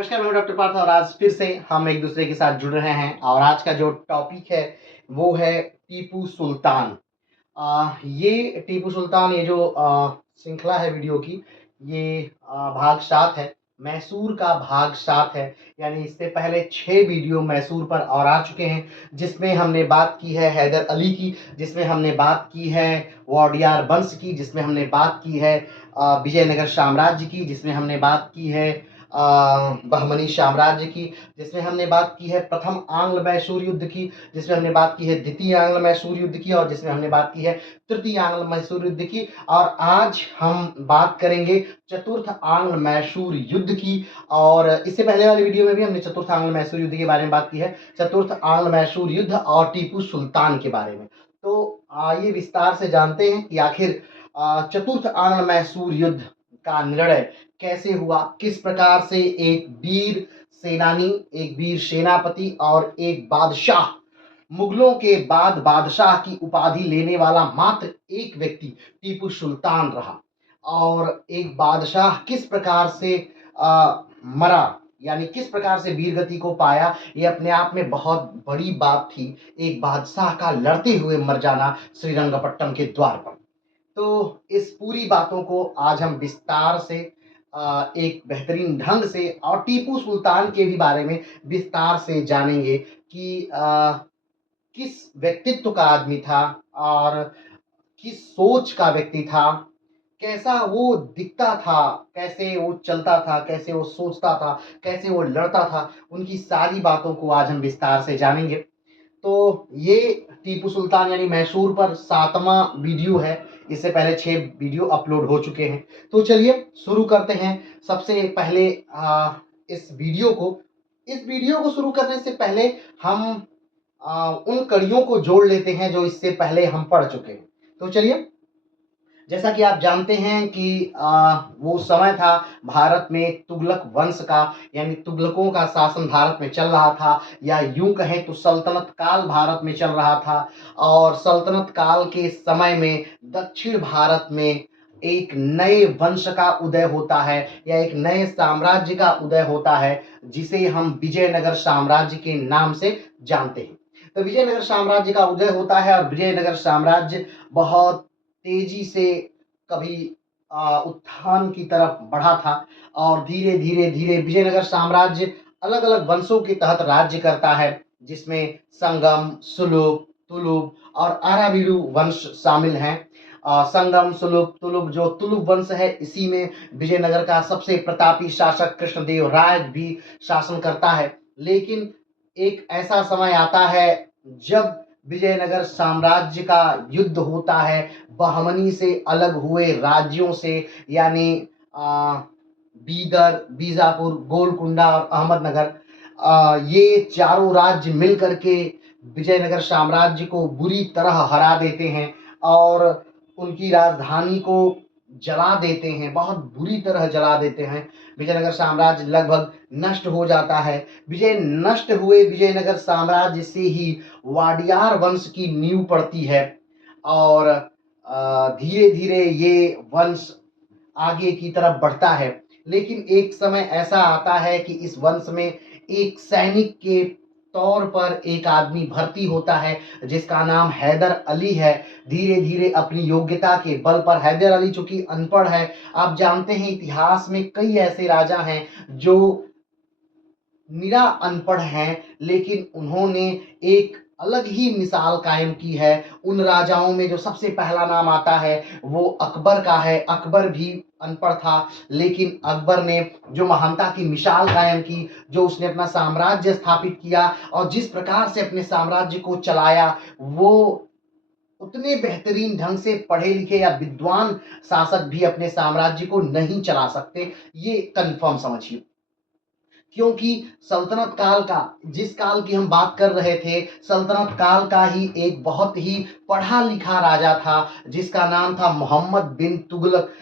नमस्कार, मैं डॉक्टर पार्थ और आज फिर से हम एक दूसरे के साथ जुड़ रहे हैं और आज का जो टॉपिक है वो है टीपू सुल्तान। ये टीपू सुल्तान ये जो श्रृंखला है वीडियो की, ये भाग 7 है। मैसूर का भाग 7 है, यानी इससे पहले 6 वीडियो मैसूर पर और आ चुके हैं, जिसमें हमने बात की है हैदर अली की, जिसमें हमने बात की है वॉडियार वंश की, जिसमें हमने बात की है विजयनगर साम्राज्य की, जिसमें हमने बात की है बहमनी साम्राज्य की, जिसमें हमने बात की है प्रथम आंग्ल मैसूर युद्ध की, जिसमें हमने बात की है द्वितीय आंग्ल मैसूर युद्ध की और जिसमें हमने बात की है तृतीय आंग्ल मैसूर युद्ध की। और आज हम बात करेंगे चतुर्थ आंग्ल मैसूर युद्ध की। और इससे पहले वाली वीडियो में भी हमने चतुर्थ आंग्ल मैसूर युद्ध के बारे में बात की है, चतुर्थ आंग्ल मैसूर युद्ध और टीपू सुल्तान के बारे में। तो आइए विस्तार से जानते हैं कि आखिर चतुर्थ आंग्ल मैसूर युद्ध का निर्णय कैसे हुआ, किस प्रकार से एक वीर सेनानी, एक वीर सेनापति और एक बादशाह, मुगलों के बाद बादशाह की उपाधि लेने वाला मात्र एक व्यक्ति टीपू सुल्तान रहा और एक बादशाह किस प्रकार से मरा, यानी किस प्रकार से वीरगति को पाया, ये अपने आप में बहुत बड़ी बात थी। एक बादशाह का लड़ते हुए मर जाना श्रीरंगपट्टम के द्वार पर। तो इस पूरी बातों को आज हम विस्तार से एक बेहतरीन ढंग से और टीपू सुल्तान के भी बारे में विस्तार से जानेंगे कि किस व्यक्तित्व का आदमी था और किस सोच का व्यक्ति था, कैसा वो दिखता था, कैसे वो चलता था, कैसे वो सोचता था, कैसे वो लड़ता था, उनकी सारी बातों को आज हम विस्तार से जानेंगे। तो ये टीपू सुल्तान यानी मैसूर पर 7वां वीडियो है। इससे पहले 6 वीडियो अपलोड हो चुके हैं। तो चलिए शुरू करते हैं। सबसे पहले इस वीडियो को शुरू करने से पहले हम उन कड़ियों को जोड़ लेते हैं जो इससे पहले हम पढ़ चुके हैं। तो चलिए, जैसा कि आप जानते हैं कि वो समय था भारत में तुगलक वंश का, यानी तुगलकों का शासन भारत में चल रहा था, या यूं कहें तो सल्तनत काल भारत में चल रहा था। और सल्तनत काल के समय में दक्षिण भारत में एक नए वंश का उदय होता है या एक नए साम्राज्य का उदय होता है, जिसे हम विजयनगर साम्राज्य के नाम से जानते हैं। तो विजयनगर साम्राज्य का उदय होता है और विजयनगर साम्राज्य बहुत तेजी से कभी उत्थान की तरफ बढ़ा था और धीरे धीरे धीरे विजयनगर साम्राज्य अलग अलग वंशों के तहत राज्य करता है, जिसमें संगम, सुलुभ, तुलुभ और आराविडु वंश शामिल हैं। संगम, सुलुभ, तुलुभ, जो तुलुभ वंश है, इसी में विजयनगर का सबसे प्रतापी शासक कृष्णदेव राय भी शासन करता है। लेकिन एक ऐसा समय आता है जब विजयनगर साम्राज्य का युद्ध होता है बहमनी से अलग हुए राज्यों से, यानी बीदर, बीजापुर, गोलकुंडा और अहमदनगर। ये चारों राज्य मिलकर के विजयनगर साम्राज्य को बुरी तरह हरा देते हैं और उनकी राजधानी को जला देते हैं, बहुत बुरी तरह जला देते हैं। विजयनगर साम्राज्य लगभग नष्ट हो जाता है। नष्ट हुए विजयनगर साम्राज्य से ही वाडियार वंश की नींव पड़ती है और धीरे धीरे ये वंश आगे की तरफ बढ़ता है। लेकिन एक समय ऐसा आता है कि इस वंश में एक सैनिक के तौर पर एक आदमी भर्ती होता है जिसका नाम हैदर अली है। धीरे धीरे अपनी योग्यता के बल पर हैदर अली, चूंकि अनपढ़ है, आप जानते हैं इतिहास में कई ऐसे राजा हैं जो निरा अनपढ़ हैं, लेकिन उन्होंने एक अलग ही मिसाल कायम की है। उन राजाओं में जो सबसे पहला नाम आता है वो अकबर का है। अकबर भी अनपढ़ था, लेकिन अकबर ने जो महानता की मिसाल कायम की, जो उसने अपना साम्राज्य स्थापित किया और जिस प्रकार से अपने साम्राज्य को चलाया, वो उतने बेहतरीन ढंग से पढ़े लिखे या विद्वान शासक भी अपने साम्राज्य को नहीं चला सकते, ये कंफर्म समझिए। क्योंकि सल्तनत काल का, जिस काल की हम बात कर रहे थे, सल्तनत काल का ही एक बहुत ही पढ़ा लिखा राजा था जिसका नाम था मोहम्मद बिन तुगलक।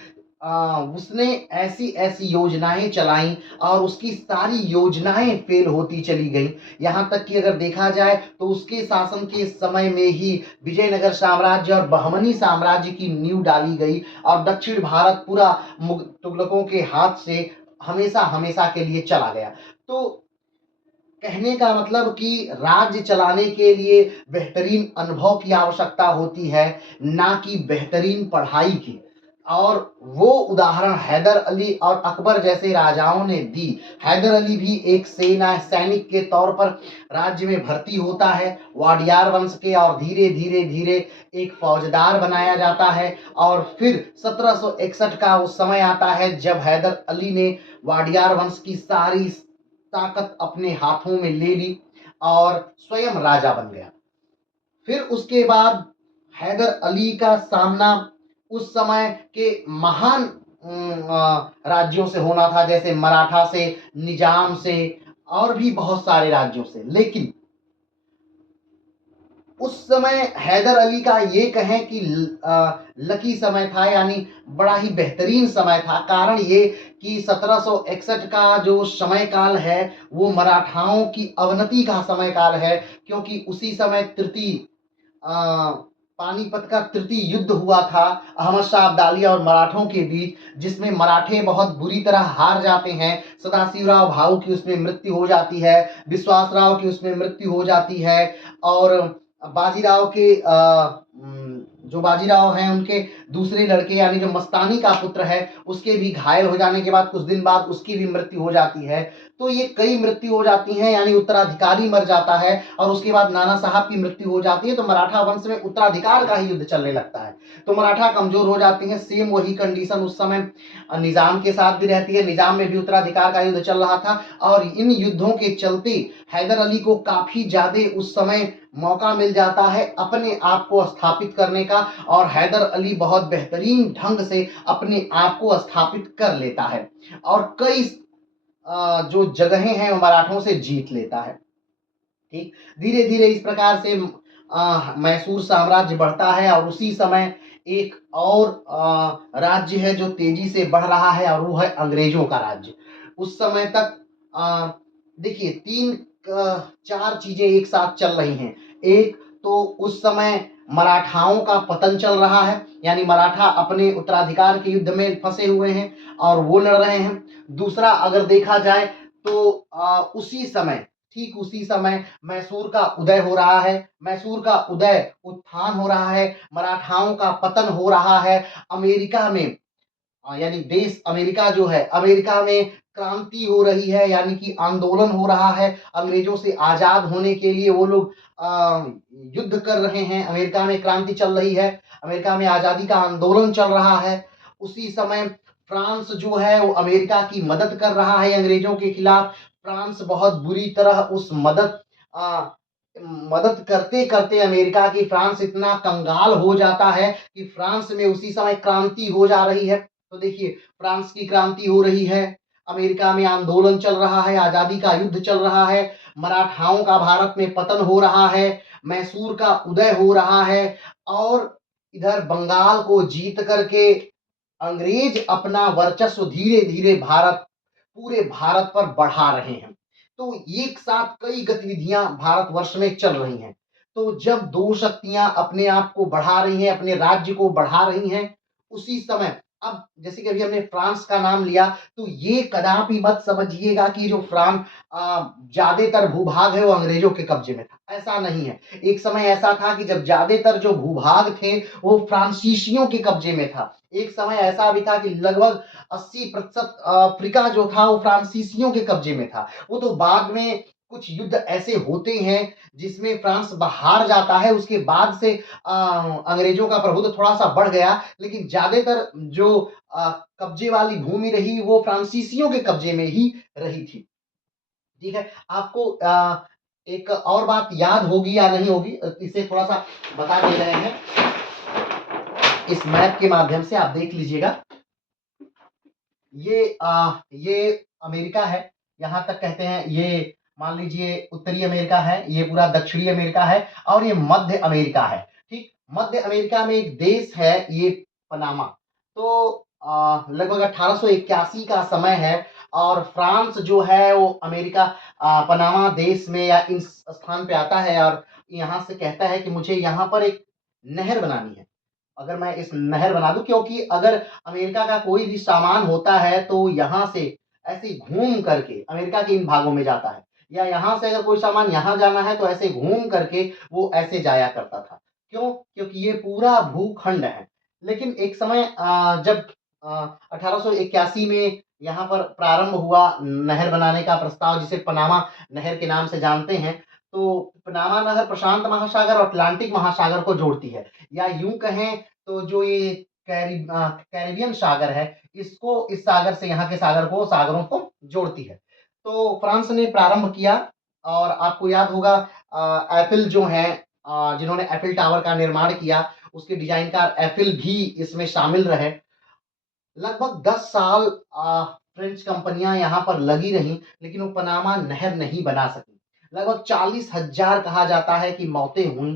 उसने ऐसी ऐसी योजनाएं चलाई और उसकी सारी योजनाएं फेल होती चली गई। यहाँ तक कि अगर देखा जाए तो उसके शासन के समय में ही विजयनगर साम्राज्य और बहमनी साम्राज्य की नींव डाली गई और दक्षिण भारत पूरा तुगलकों के हाथ से हमेशा हमेशा के लिए चला गया। तो कहने का मतलब कि राज्य चलाने के लिए बेहतरीन अनुभव की आवश्यकता होती है, ना कि बेहतरीन पढ़ाई की। और वो उदाहरण हैदर अली और अकबर जैसे राजाओं ने दी। हैदर अली भी एक सैनिक के तौर पर राज्य में भर्ती होता है वाडियार वंश के, और धीरे धीरे धीरे एक फौजदार बनाया जाता है। और फिर 1761 का वो समय आता है जब हैदर अली ने वाडियार वंश की सारी ताकत अपने हाथों में ले ली और स्वयं राजा बन गया। फिर उसके बाद हैदर अली का सामना उस समय के महान राज्यों से होना था, जैसे मराठा से, निजाम से, और भी बहुत सारे राज्यों से। लेकिन उस समय हैदर अली का ये कहें कि लकी समय था, यानी बड़ा ही बेहतरीन समय था। कारण ये कि 1761 का जो समय काल है वो मराठाओं की अवनति का समय काल है, क्योंकि उसी समय पानीपत का तृतीय युद्ध हुआ था अहमद शाह अब्दाली और मराठों के बीच, जिसमें मराठे बहुत बुरी तरह हार जाते हैं। सदाशिवराव भाऊ की उसमें मृत्यु हो जाती है, विश्वासराव की उसमें मृत्यु हो जाती है, और बाजीराव के जो बाजीराव हैं उनके दूसरे लड़के यानी जो मस्तानी का पुत्र है उसके भी घायल हो जाने के बाद कुछ दिन बाद उसकी भी मृत्यु हो जाती है। तो ये कई मृत्यु हो जाती हैं, यानी उत्तराधिकारी मर जाता है और उसके बाद नाना साहब की मृत्यु हो जाती है। तो मराठा वंश में उत्तराधिकार का ही युद्ध चलने लगता है, तो मराठा कमजोर हो जाती हैं। सेम वही कंडीशन उस समय निजाम के साथ भी रहती है। निजाम में भी उत्तराधिकार का युद्ध चल रहा था, और इन युद्धों के चलते हैदर अली को काफी ज्यादा उस समय मौका मिल जाता है अपने आप को स्थापित करने का, और हैदर अली बहुत बेहतरीन ढंग से अपने आप को स्थापित कर लेता है और कई जो जगहें हैं वो मराठों से जीत लेता है। ठीक, धीरे धीरे इस प्रकार से मैसूर साम्राज्य बढ़ता है, और उसी समय एक और राज्य है जो तेजी से बढ़ रहा है, और वो है अंग्रेजों का राज्य। उस समय तक देखिए चार चीजें एक साथ चल रही हैं। एक तो उस समय मराठाओं का पतन चल रहा है, यानी मराठा अपने उत्तराधिकार के युद्ध में फंसे हुए हैं और वो लड़ रहे हैं। दूसरा अगर देखा जाए तो उसी समय, ठीक उसी समय मैसूर का उदय हो रहा है, मैसूर का उदय उत्थान हो रहा है, मराठाओं का पतन हो रहा है। अमेरिका में यानी देश अमेरिका जो है, अमेरिका में क्रांति हो रही है, यानी कि आंदोलन हो रहा है। अंग्रेजों से आजाद होने के लिए वो लोग युद्ध कर रहे हैं। अमेरिका में क्रांति चल रही है, अमेरिका में आजादी का आंदोलन चल रहा है। उसी समय फ्रांस जो है वो अमेरिका की मदद कर रहा है अंग्रेजों के खिलाफ। फ्रांस बहुत बुरी तरह उस मदद करते करते अमेरिका की फ्रांस इतना कंगाल हो जाता है कि फ्रांस में उसी समय क्रांति हो जा रही है। तो देखिए, फ्रांस की क्रांति हो रही है, अमेरिका में आंदोलन चल रहा है, आजादी का युद्ध चल रहा है, मराठाओं का भारत में पतन हो रहा है, मैसूर का उदय हो रहा है, और इधर बंगाल को जीत करके अंग्रेज अपना वर्चस्व धीरे धीरे पूरे भारत पर बढ़ा रहे हैं। तो एक साथ कई गतिविधियां भारतवर्ष में चल रही हैं। तो जब दो शक्तियां अपने आप को बढ़ा रही हैं, अपने राज्य को बढ़ा रही हैं, उसी समय अब जैसे कि अभी हमने फ्रांस का नाम लिया, तो ये कदापि मत समझिएगा कि जो फ्रांस ज्यादातर भूभाग है वो अंग्रेजों के कब्जे में था। ऐसा नहीं है। एक समय ऐसा था कि जब ज्यादातर जो भूभाग थे वो फ्रांसीसियों के कब्जे में था। एक समय ऐसा भी था कि लगभग 80% अफ्रीका जो था वो फ्रांसीसियों के कब्जे में था। वो तो बाद में कुछ युद्ध ऐसे होते हैं जिसमें फ्रांस बाहर जाता है, उसके बाद से अंग्रेजों का प्रभुत्व थोड़ा सा बढ़ गया, लेकिन ज्यादातर जो कब्जे वाली भूमि रही वो फ्रांसीसियों के कब्जे में ही रही थी। ठीक है, आपको एक और बात याद होगी या नहीं होगी, इसे थोड़ा सा बता दे रहे हैं। इस मैप के माध्यम से आप देख लीजिएगा। ये अमेरिका है, यहाँ तक कहते हैं। ये मान लीजिए उत्तरी अमेरिका है, ये पूरा दक्षिणी अमेरिका है, और ये मध्य अमेरिका है। ठीक, मध्य अमेरिका में एक देश है ये पनामा। तो लगभग 1881 का समय है, और फ्रांस जो है वो अमेरिका पनामा देश में या इस स्थान पे आता है, और यहाँ से कहता है कि मुझे यहाँ पर एक नहर बनानी है। अगर मैं इस नहर बना दूं, क्योंकि अगर अमेरिका का कोई भी सामान होता है तो यहाँ से ऐसे ही घूम करके अमेरिका के इन भागों में जाता है, या यहाँ से अगर कोई सामान यहाँ जाना है तो ऐसे घूम करके वो ऐसे जाया करता था। क्यों? क्योंकि ये पूरा भूखंड है। लेकिन एक समय जब 1881 में यहाँ पर प्रारंभ हुआ नहर बनाने का प्रस्ताव, जिसे पनामा नहर के नाम से जानते हैं। तो पनामा नहर प्रशांत महासागर और अटलांटिक महासागर को जोड़ती है, या यूं कहें तो जो ये कैरिबियन सागर है, इसको इस सागर से, यहाँ के सागरों को जोड़ती है। तो फ्रांस ने प्रारंभ किया, और आपको याद होगा एफिल जो है, जिन्होंने एफिल टावर का निर्माण किया, उसके डिजाइनकार एफिल भी इसमें शामिल रहे। लगभग 10 साल फ्रेंच कंपनियां यहाँ पर लगी रहीं, लेकिन वो पनामा नहर नहीं बना सकी। लगभग 40,000 कहा जाता है कि मौतें हुई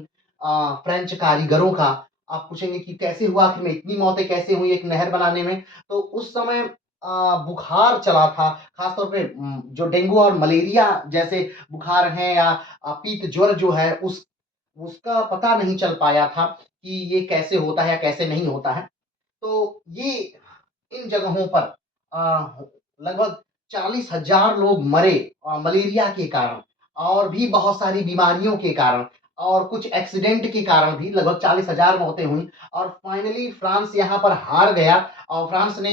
फ्रेंच कारीगरों का। आप पूछेंगे कि कैसे हुआ, आखिर में इतनी मौतें कैसे हुई एक नहर बनाने में? तो उस समय बुखार चला था, खासतौर पे जो डेंगू और मलेरिया जैसे बुखार हैं, या पीत ज्वर जो है, उसका पता नहीं चल पाया था कि ये कैसे होता है या कैसे नहीं होता है। तो ये इन जगहों पर लगभग 40,000 लोग मरे मलेरिया के कारण, और भी बहुत सारी बीमारियों के कारण, और कुछ एक्सीडेंट के कारण भी लगभग 40,000 मौतें हुई। और फाइनली फ्रांस यहाँ पर हार गया, और फ्रांस ने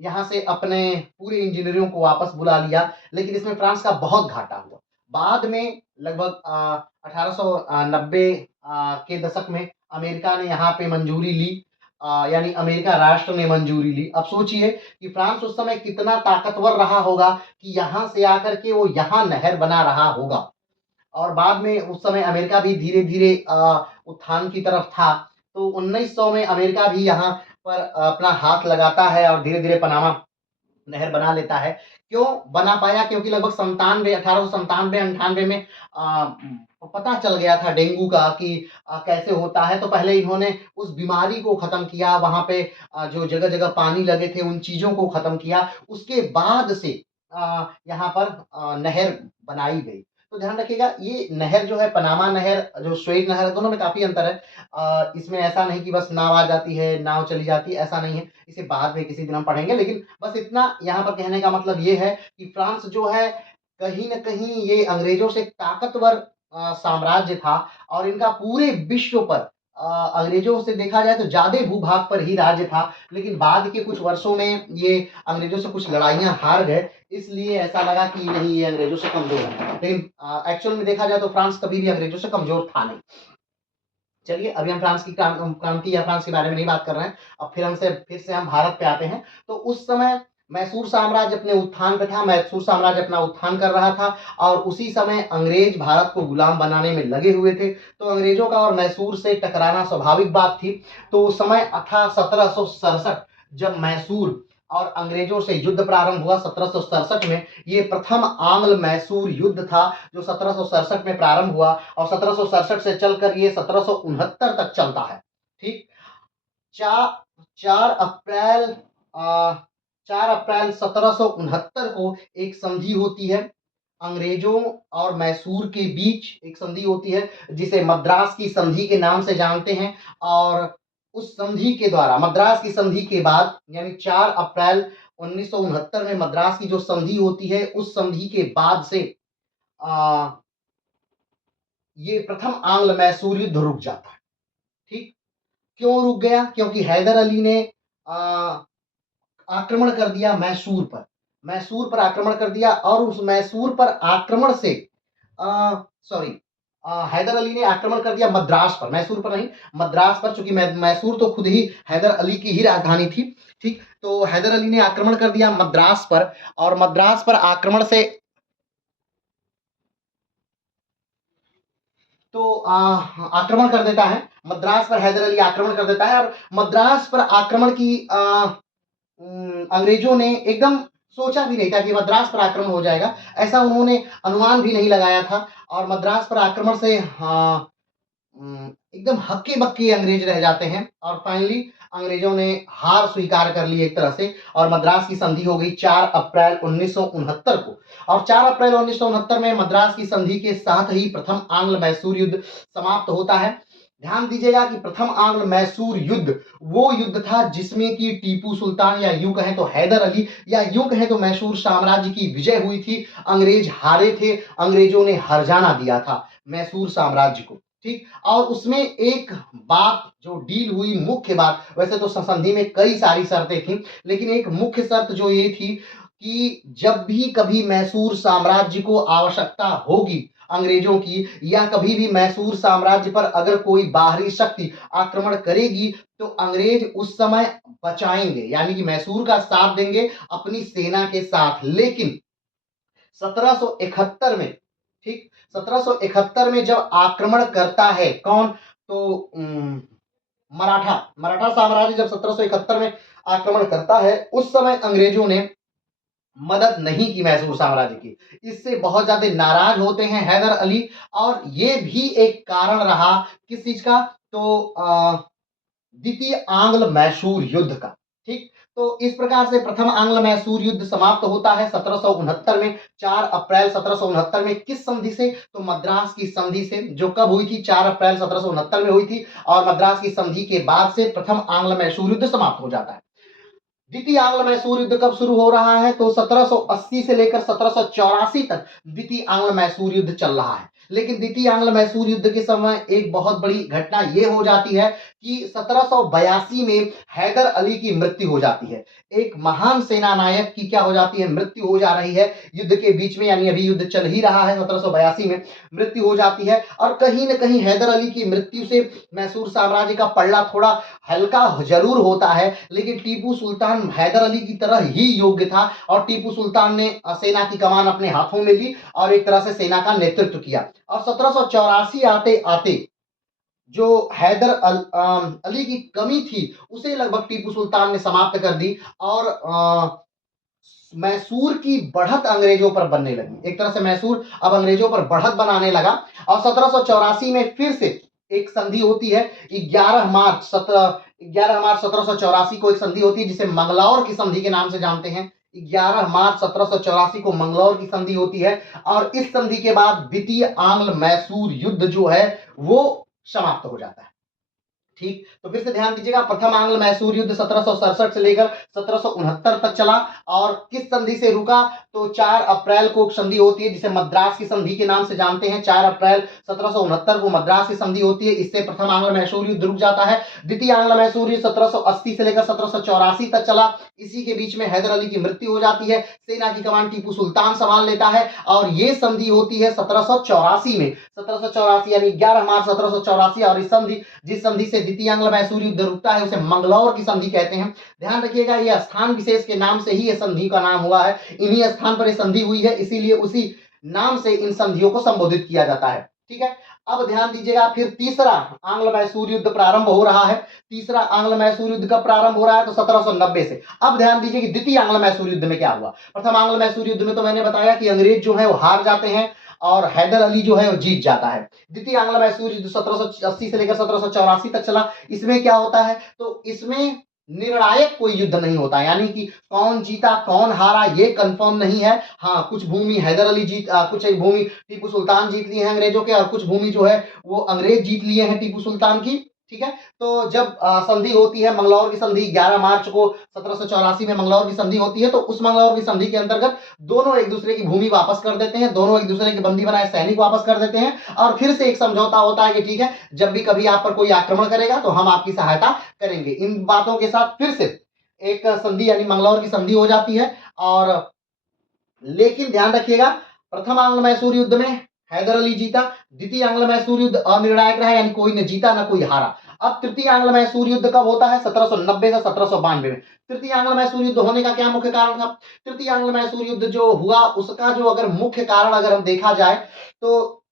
यहाँ से अपने पूरे इंजीनियरों को वापस बुला लिया, लेकिन इसमें फ्रांस का बहुत घाटा हुआ। बाद में लगभग 1890 के दशक में अमेरिका ने यहाँ पे मंजूरी ली, यानी अमेरिका राष्ट्र ने मंजूरी ली। अब सोचिए कि फ्रांस उस समय कितना ताकतवर रहा होगा कि यहाँ से आकर के वो यहाँ नहर बना रहा होगा। और बाद में उस समय अमेरिका भी धीरे-धीरे उत्थान की तरफ था। तो 1900 में अमेरिका भी यहाँ पर अपना हाथ लगाता है, और धीरे-धीरे पनामा नहर बना लेता है। क्यों बना पाया? क्योंकि लगभग 97 1897-98 में पता चल गया था डेंगू का कि कैसे होता है। तो पहले इन्होंने उस बीमारी को खत्म किया, वहाँ पे जो जगह-जगह पानी लगे थे उन चीज़ों को खत्म किया। उसके बाद से यहाँ पर नहर बनाई गई। तो ध्यान रखिएगा, ये नहर जो है पनामा नहर, जो सुएज़ नहर है, दोनों में काफ़ी अंतर है। इसमें ऐसा नहीं कि बस नाव आ जाती है, नाव चली जाती है, ऐसा नहीं है। इसे बाद में किसी दिन हम पढ़ेंगे, लेकिन बस इतना यहाँ पर कहने का मतलब ये है कि फ्रांस जो है, कहीं न कहीं ये अंग्रेज़ों से ताकतवर साम्राज्य था, और इनका पूरे विश्व पर अंग्रेज़ों से देखा जाए तो ज़्यादा भूभाग पर ही राज्य था। लेकिन बाद के कुछ वर्षों में ये अंग्रेज़ों से कुछ लड़ाइयाँ हार गए, इसलिए ऐसा लगा कि नहीं, ये अंग्रेज़ों से कमज़ोर है। लेकिन एक्चुअल में देखा जाए तो फ्रांस कभी भी अंग्रेज़ों से कमज़ोर था नहीं। चलिए, अभी हम फ्रांस की क्रांति या फ्रांस के बारे में नहीं बात कर रहे हैं। अब फिर से हम भारत पे आते हैं। तो उस समय मैसूर साम्राज्य अपने उत्थान पे था, मैसूर साम्राज्य अपना उत्थान कर रहा था, और उसी समय अंग्रेज भारत को गुलाम बनाने में लगे हुए थे। तो अंग्रेजों का और मैसूर से टकराना स्वाभाविक बात थी। तो उस समय था 1767, जब मैसूर और अंग्रेजों से युद्ध प्रारंभ हुआ 1767 में। ये प्रथम आंग्ल मैसूर युद्ध था, जो 1767 में प्रारंभ हुआ, और 1767 से चलकर ये 1769 तक चलता है। ठीक, 4 अप्रैल 1769 को एक संधि होती है, अंग्रेजों और मैसूर के बीच एक संधि होती है, जिसे मद्रास की संधि के नाम से जानते हैं। और उस संधि के द्वारा, मद्रास की संधि के बाद, यानी 4 अप्रैल 1969 में मद्रास की जो संधि होती है, उस संधि के बाद से आ, ये प्रथम आंग्ल मैसूर युद्ध रुक जाता है। ठीक, क्यों रुक गया? क्योंकि हैदर अली ने आक्रमण कर दिया मैसूर पर। मैसूर पर आक्रमण कर दिया, और उस मैसूर पर आक्रमण से सॉरी हैदर अली ने आक्रमण कर दिया मद्रास पर, मैसूर पर नहीं, मद्रास पर। चूंकि मैसूर तो खुद ही हैदर अली की ही राजधानी थी। ठीक, तो हैदर अली ने आक्रमण कर दिया मद्रास पर, और मद्रास पर आक्रमण से तो आक्रमण कर देता है मद्रास पर, हैदर अली आक्रमण कर देता है। और मद्रास पर आक्रमण की अंग्रेजों ने एकदम सोचा भी नहीं था कि मद्रास पर आक्रमण हो जाएगा, ऐसा उन्होंने अनुमान भी नहीं लगाया था। और मद्रास पर आक्रमण से एकदम हक्के बक्के अंग्रेज रह जाते हैं, और फाइनली अंग्रेजों ने हार स्वीकार कर ली एक तरह से, और मद्रास की संधि हो गई 4 अप्रैल 1969 को। और 4 अप्रैल 1969 में मद्रास की संधि के साथ ही प्रथम आंग्ल मैसूर युद्ध समाप्त होता है, ध्यान दीजिएगा कि प्रथम आंग्ल मैसूर युद्ध वो युद्ध था जिसमें कि टीपू सुल्तान या यूं कहें तो हैदर अली या यूं कहें तो मैसूर साम्राज्य की विजय हुई थी। अंग्रेज हारे थे, अंग्रेजों ने हरजाना दिया था मैसूर साम्राज्य को, ठीक। और उसमें एक बात जो डील हुई, मुख्य बात, वैसे तो संधि में कई सारी शर्तें थी, लेकिन एक मुख्य शर्त जो ये थी कि जब भी कभी मैसूर साम्राज्य को आवश्यकता होगी अंग्रेजों की, या कभी भी मैसूर साम्राज्य पर अगर कोई बाहरी शक्ति आक्रमण करेगी तो अंग्रेज उस समय बचाएंगे, यानी कि मैसूर का साथ देंगे अपनी सेना के साथ। लेकिन 1771 में, ठीक, 1771 में जब आक्रमण करता है कौन, तो मराठा मराठा साम्राज्य जब 1771 में आक्रमण करता है, उस समय अंग्रेजों ने मदद नहीं की मैसूर साम्राज्य की। इससे बहुत ज्यादा नाराज होते हैं हैदर अली, और ये भी एक कारण रहा किस चीज का, तो द्वितीय आंग्ल मैसूर युद्ध का, ठीक। तो इस प्रकार से प्रथम आंग्ल मैसूर युद्ध समाप्त होता है 1769 में, 4 अप्रैल 1769 में। किस संधि से, तो मद्रास की संधि से, जो कब हुई थी, 4 अप्रैल 1769 में हुई थी। और मद्रास की संधि के बाद से प्रथम आंग्ल मैसूर युद्ध समाप्त हो जाता है। द्वितीय आंग्ल मैसूर युद्ध कब शुरू हो रहा है, तो 1780 से लेकर 1784 तक द्वितीय आंग्ल मैसूर युद्ध चल रहा है। लेकिन द्वितीय आंग्ल मैसूर युद्ध के समय एक बहुत बड़ी घटना ये हो जाती है कि 1782 में हैदर अली की मृत्यु हो जाती है। एक महान सेना नायक की क्या हो जाती है, मृत्यु हो जा रही है युद्ध के बीच में, यानी अभी युद्ध चल ही रहा है, 1782 में मृत्यु हो जाती है। और कहीं ना कहीं हैदर अली की मृत्यु से मैसूर साम्राज्य का पलड़ा थोड़ा हल्का जरूर होता है, लेकिन टीपू सुल्तान हैदर अली की तरह ही योग्य था, और टीपू सुल्तान ने सेना की कमान अपने हाथों में ली और एक तरह से सेना का नेतृत्व किया। और 1784 आते आते जो हैदर अली की कमी थी उसे लगभग टीपू सुल्तान ने समाप्त कर दी, और मैसूर की बढ़त अंग्रेजों पर बनने लगी। एक तरह से मैसूर अब अंग्रेजों पर बढ़त बनाने लगा। और 1784 में फिर से एक संधि होती है, 11 मार्च 1784 को एक संधि होती है जिसे मंगलौर की संधि के नाम से जानते हैं। 11 मार्च 1784 को मंगलौर की संधि होती है, और इस संधि के बाद द्वितीय आंग्ल मैसूर युद्ध जो है वो समाप्त हो जाता है, ठीक। तो फिर से ध्यान दीजिएगा, प्रथम आंग्ल मैसूर युद्ध 1767 से लेकर 1769 तक चला, और किस संधि से रुका, तो 4 अप्रैल को संधि होती है जिसे मद्रास की संधि के नाम से जानते हैं। 4 अप्रैल 1769 को मद्रास की संधि होती है, इससे प्रथम आंग्ल मैसूर युद्ध रुक जाता है। द्वितीय आंग्ल मैसूर युद्ध 1780 से लेकर 1784 तक चला। इसी के बीच में हैदर अली की मृत्यु हो जाती है, सेना की कमान टीपू सुल्तान संभाल लेता है, और ये संधि होती है 1784 में। 1784 यानी 11 मार्च 1784, और इस संधि, जिस संधि से द्वितीय आंग्ल मैसूर युद्ध रुकता है, उसे मंगलौर की संधि कहते हैं। ध्यान रखिएगा, यह स्थान विशेष के नाम से ही यह संधि का नाम हुआ है, इन्हीं स्थान पर यह संधि हुई है, इसीलिए उसी नाम से इन संधियों को संबोधित किया जाता है, ठीक है। अब ध्यान दीजिएगा, फिर तीसरा आंग्ल मैसूर युद्ध प्रारंभ हो रहा है। तीसरा आंग्ल मैसूर युद्ध कब प्रारंभ हो रहा है, तो 1790 से। अब ध्यान दीजिए कि द्वितीय आंग्ल मैसूर युद्ध में क्या हुआ। प्रथम आंग्ल मैसूर युद्ध में तो मैंने बताया कि अंग्रेज जो है वो हार जाते हैं और हैदर अली जो है वो जीत जाता है। द्वितीय आंग्ल मैसूर युद्ध 1780 से लेकर 1784 तक चला। इसमें क्या होता है, तो इसमें निर्णायक कोई युद्ध नहीं होता, यानी कि कौन जीता कौन हारा ये कंफर्म नहीं है। हाँ, कुछ भूमि हैदर अली कुछ एक भूमि टीपू सुल्तान जीत लिए हैं अंग्रेजों के, और कुछ भूमि जो है वो अंग्रेज जीत लिए हैं टीपू सुल्तान की, ठीक है। तो जब संधि होती है मंगलौर की संधि, 11 मार्च को 1784 में मंगलौर की संधि होती है, तो उस मंगलौर की संधि के अंतर्गत दोनों एक दूसरे की भूमि वापस कर देते हैं, दोनों एक दूसरे के बंदी बनाए सैनिक वापस कर देते हैं, और फिर से एक समझौता होता है कि ठीक है, जब भी कभी आप पर कोई आक्रमण करेगा तो हम आपकी सहायता करेंगे। इन बातों के साथ फिर से एक संधि यानी मंगलौर की संधि हो जाती है। और लेकिन ध्यान रखिएगा, प्रथम आंग्ल मैसूर युद्ध में हैदर अली जीता, द्वितीय आंग्ल मैसूर युद्ध अनिर्णायक रहा, यानी कोई ने जीता ना कोई हारा। अब तृतीय आंग्ल मैसूर युद्ध कब होता है, 1790 से 1792 में। तृतीय आंग्ल मैसूर युद्ध होने का क्या मुख्य कारण था, तृतीय आंग्ल मैसूर युद्ध जो हुआ उसका जो अगर मुख्य कारण अगर हम देखा जाए तो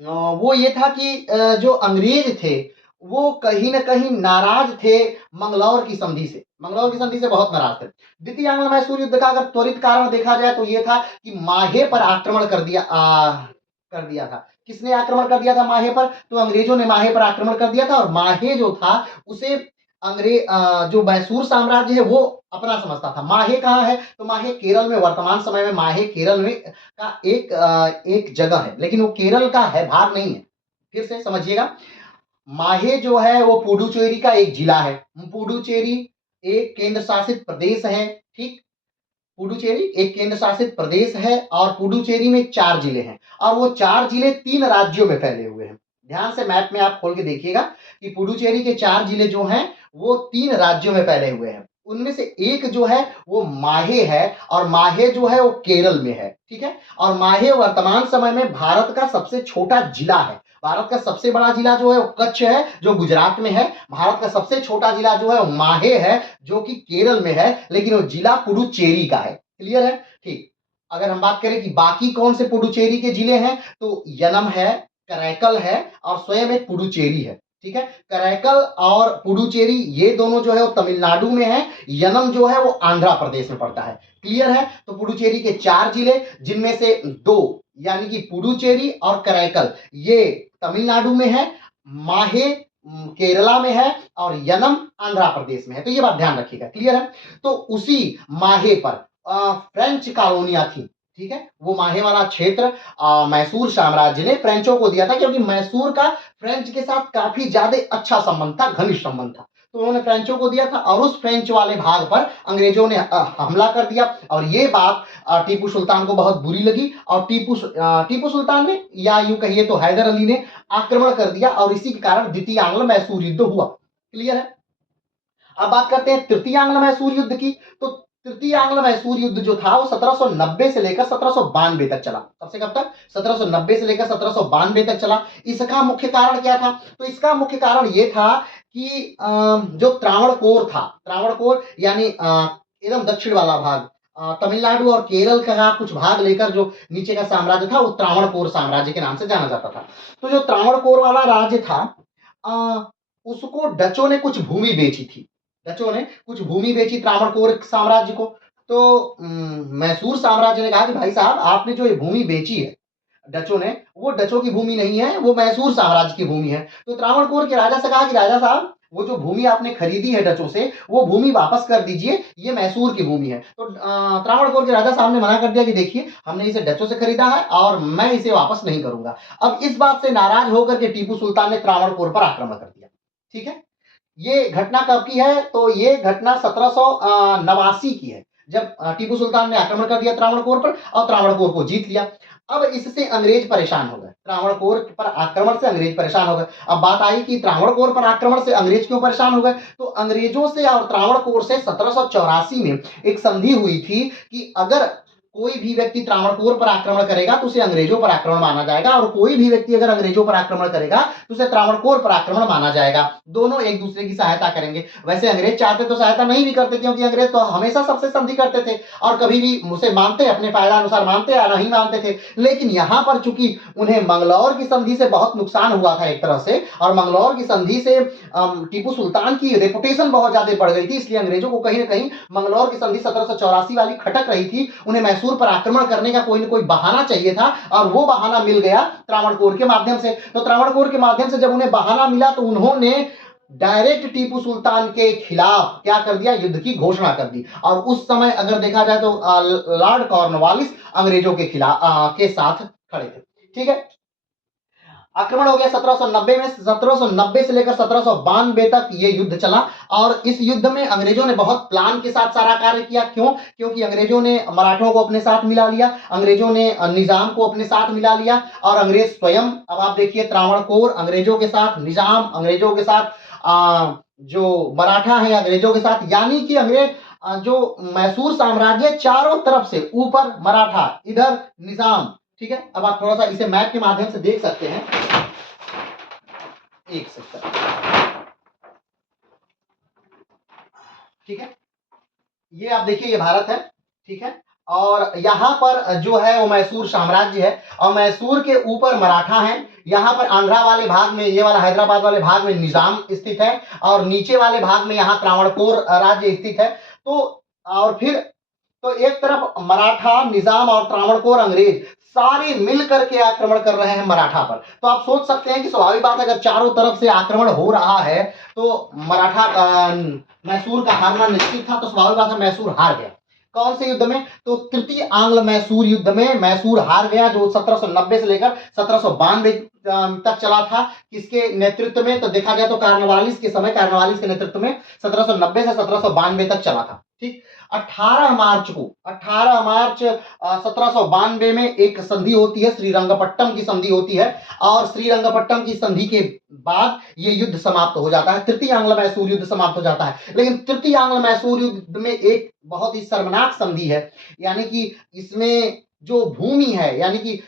वो ये था कि जो अंग्रेज थे वो कहीं ना कहीं नाराज थे मंगलौर की संधि से, मंगलौर की संधि से बहुत नाराज थे। द्वितीय आंग्ल मैसूर युद्ध का अगर त्वरित कारण देखा जाए तो ये था कि माहे पर आक्रमण कर दिया था। किसने आक्रमण कर दिया था माहे पर, तो अंग्रेजों ने माहे पर आक्रमण कर दिया था, और माहे जो था उसे जो मैसूर साम्राज्य है वो अपना समझता था। माहे कहाँ है, तो माहे केरल में, वर्तमान समय में माहे केरल में का एक जगह है, लेकिन वो केरल का है, भाग नहीं है। फिर से समझिएगा, माहे जो है वो पुडुचेरी का एक जिला है। पुडुचेरी एक केंद्र शासित प्रदेश है, ठीक। पुडुचेरी एक केंद्र शासित प्रदेश है और पुडुचेरी में 4 जिले हैं और वो 4 जिले 3 राज्यों में फैले हुए हैं। ध्यान से मैप में आप खोल के देखिएगा कि पुडुचेरी के 4 जिले जो हैं वो 3 राज्यों में फैले हुए हैं। उनमें से एक जो है वो माहे है और माहे जो है वो केरल में है, ठीक है। और माहे वर्तमान समय में भारत का सबसे छोटा जिला है। भारत का सबसे बड़ा जिला जो है वो कच्छ है जो गुजरात में है। भारत का सबसे छोटा जिला जो है वो माहे है जो कि केरल में है, लेकिन वो जिला पुडुचेरी का है। क्लियर है, ठीक। अगर हम बात करें कि बाकी कौन से पुडुचेरी के जिले हैं तो यनम है, करैकल है और स्वयं एक पुडुचेरी है, ठीक है। करैकल और पुडुचेरी ये दोनों जो है वो तमिलनाडु में है, यनम जो है वो आंध्र प्रदेश में पड़ता है। क्लियर है, तो पुडुचेरी के 4 जिले जिनमें से 2 यानी कि पुडुचेरी और करैकल ये तमिलनाडु में है, माहे केरला में है और यनम आंध्र प्रदेश में है। तो ये बात ध्यान रखिएगा। क्लियर है, तो उसी माहे पर फ्रेंच कॉलोनियां थी, ठीक है। वो माहे वाला क्षेत्र मैसूर साम्राज्य ने फ्रेंचों को दिया था क्योंकि मैसूर का फ्रेंच के साथ काफी ज्यादा अच्छा संबंध था, घनिष्ठ संबंध था। तो उन्होंने फ्रेंचों को दिया था और उस फ्रेंच वाले भाग पर अंग्रेजों ने हमला कर दिया और ये बात टीपू सुल्तान को बहुत बुरी लगी और टीपू सुल्तान ने या यूं कहिए तो हैदर अली ने आक्रमण कर दिया और इसी के कारण द्वितीय आंग्ल मैसूर युद्ध हुआ। क्लियर है, अब बात करते हैं तृतीय आंग्ल मैसूर युद्ध की। तो तृतीय आंग्ल मैसूर युद्ध जो था वो 1790 से लेकर 1792 तक चला। कब से कब तक? 1790 से लेकर 1792 तक चला। इसका मुख्य कारण क्या था? तो इसका मुख्य कारण ये था कि जो त्रावणकोर था, त्रावणकोर यानी एकदम दक्षिण वाला भाग, तमिलनाडु और केरल का कुछ भाग लेकर जो नीचे का साम्राज्य था वो त्रावणकोर साम्राज्य के नाम से जाना जाता था। तो जो त्रावणकोर वाला राज्य था उसको डचों ने कुछ भूमि बेची थी। डचों ने कुछ भूमि बेची त्रावणकोर साम्राज्य को। तो मैसूर साम्राज्य ने कहा कि भाई साहब आपने जो ये भूमि बेची है डचों ने, वो डचों की भूमि नहीं है, वो मैसूर साम्राज्य की भूमि है। तो त्रावणकोर के राजा से कहा कि राजा साहब वो जो भूमि आपने खरीदी है डचों से वो भूमि वापस कर दीजिए, ये मैसूर की भूमि है। तो त्रावणकोर के राजा साहब ने मना कर दिया कि देखिए हमने इसे डचों से खरीदा है और मैं इसे वापस नहीं करूंगा। अब इस बात से नाराज होकर के टीपू सुल्तान ने त्रावणकोर पर आक्रमण कर दिया। ठीक है, ये घटना कब की है? तो ये घटना 1789 की है जब टीपू सुल्तान ने आक्रमण कर दिया त्रावणकोर पर और त्रावणकोर को जीत लिया। अब इससे अंग्रेज परेशान हो गए, त्रावणकोर पर आक्रमण से अंग्रेज परेशान हो गए। अब बात आई कि त्रावणकोर पर आक्रमण से अंग्रेज क्यों परेशान हो गए? तो अंग्रेजों से और त्रावणकोर से 1784 में एक संधि हुई थी कि अगर कोई भी व्यक्ति त्रावणकोर पर आक्रमण करेगा तो उसे अंग्रेजों पर आक्रमण माना जाएगा और कोई भी व्यक्ति अगर अंग्रेजों पर आक्रमण करेगा तो उसे त्रावणकोर पर आक्रमण माना जाएगा। दोनों एक दूसरे की सहायता करेंगे। वैसे अंग्रेज चाहते तो सहायता नहीं भी करते क्योंकि अंग्रेज तो हमेशा सबसे संधि करते थे और कभी भी उसे मानते, अपने फायदा अनुसार मानते या नहीं मानते थे। लेकिन यहाँ पर चूंकि उन्हें मंगलौर की संधि से बहुत नुकसान हुआ था एक तरह से और मंगलौर की संधि से टीपू सुल्तान की रेपुटेशन बहुत ज्यादा बढ़ गई थी, इसलिए अंग्रेजों को कहीं ना कहीं मंगलौर की संधि 1784 वाली खटक रही थी। उन्हें मैसूर पर आक्रमण करने का कोई ना कोई बहाना चाहिए था और वो बहाना मिल गया त्रावणकोर के माध्यम से। तो त्रावणकोर के माध्यम से जब उन्हें बहाना मिला तो उन्होंने डायरेक्ट टीपू सुल्तान के खिलाफ क्या कर दिया? युद्ध की घोषणा कर दी। और उस समय अगर देखा जाए तो लॉर्ड कॉर्नवालिस अंग्रेजों के खिलाफ के साथ खड़े थे। ठीक है, आक्रमण हो गया 1790 में। 1790 से लेकर 1792 तक ये युद्ध चला और इस युद्ध में अंग्रेजों ने बहुत प्लान के साथ सारा कार्य किया। क्यों? क्योंकि अंग्रेजों ने मराठों को अपने साथ मिला लिया, अंग्रेजों ने निजाम को अपने साथ मिला लिया और अंग्रेज स्वयं, अब आप देखिए त्रावणकोर अंग्रेजों के साथ, निजाम अंग्रेजों के साथ, जो मराठा है अंग्रेजों के साथ, यानी कि अंग्रेज जो मैसूर साम्राज्य चारों तरफ से, ऊपर मराठा, इधर निजाम। ठीक है, अब आप थोड़ा सा इसे मैप के माध्यम से देख सकते हैं। एक सेकंड, ठीक है, ये आप देखिए ये भारत है। ठीक है, और यहाँ पर जो है वो मैसूर साम्राज्य है और मैसूर के ऊपर मराठा है। यहाँ पर आंध्रा वाले भाग में, ये वाला हैदराबाद वाले भाग में निजाम स्थित है और नीचे वाले भाग में यहाँ त्रावणकोर राज्य स्थित है। तो और फिर तो एक तरफ मराठा, निजाम और त्रावणकोर अंग्रेज सारे मिल करके आक्रमण कर रहे हैं मराठा पर। तो आप सोच सकते हैं कि स्वाभाविक बात है अगर चारों तरफ से आक्रमण हो रहा है तो मराठा मैसूर का हारना निश्चित था। तो स्वाभाविक बात है मैसूर हार गया। कौन से युद्ध में? तो तृतीय आंग्ल मैसूर युद्ध में मैसूर हार गया, जो 1790 से लेकर 1792 तक चला था। किसके नेतृत्व में? तो देखा जाए तो कार्नवालिस के समय, कार्नवालिस के नेतृत्व में 1790 से 1792 तक चला था। ठीक, 18 मार्च 1792 में एक संधि होती है, श्रीरंगपट्टम की संधि होती है, और श्रीरंगपट्टम की संधि के बाद ये युद्ध समाप्त हो जाता है, तृतीय आंग्ल मैसूर युद्ध समाप्त हो जाता है। लेकिन तृतीय आंग्ल मैसूर युद्ध में एक बहुत ही शर्मनाक संधि है, यानी कि इसमें जो भूमि है, यानी कि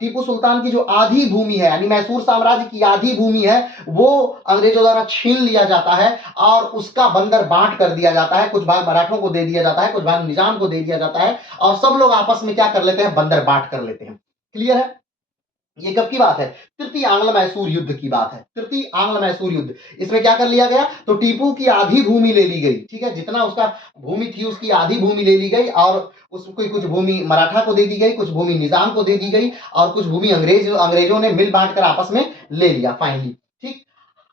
टीपू सुल्तान की जो आधी भूमि है, यानी मैसूर साम्राज्य की आधी भूमि है, वो अंग्रेजों द्वारा छीन लिया जाता है और उसका बंदर बांट कर दिया जाता है। कुछ भाग मराठों को दे दिया जाता है, कुछ भाग निजाम को दे दिया जाता है, और सब लोग आपस में क्या कर लेते हैं? बंदर बांट कर लेते हैं। क्लियर है? ये कब की बात है? तृतीय आंग्ल मैसूर युद्ध की बात है। तृतीय आंग्ल मैसूर युद्ध, इसमें क्या कर लिया गया? तो टीपू की आधी भूमि ले ली गई। ठीक है, जितना उसका भूमि थी उसकी आधी भूमि ले ली गई, और उसको कुछ भूमि मराठा को दे दी गई, कुछ भूमि निजाम को दे दी गई, और कुछ भूमि अंग्रेजों ने मिल बांट कर आपस में ले लिया फाइनली। ठीक,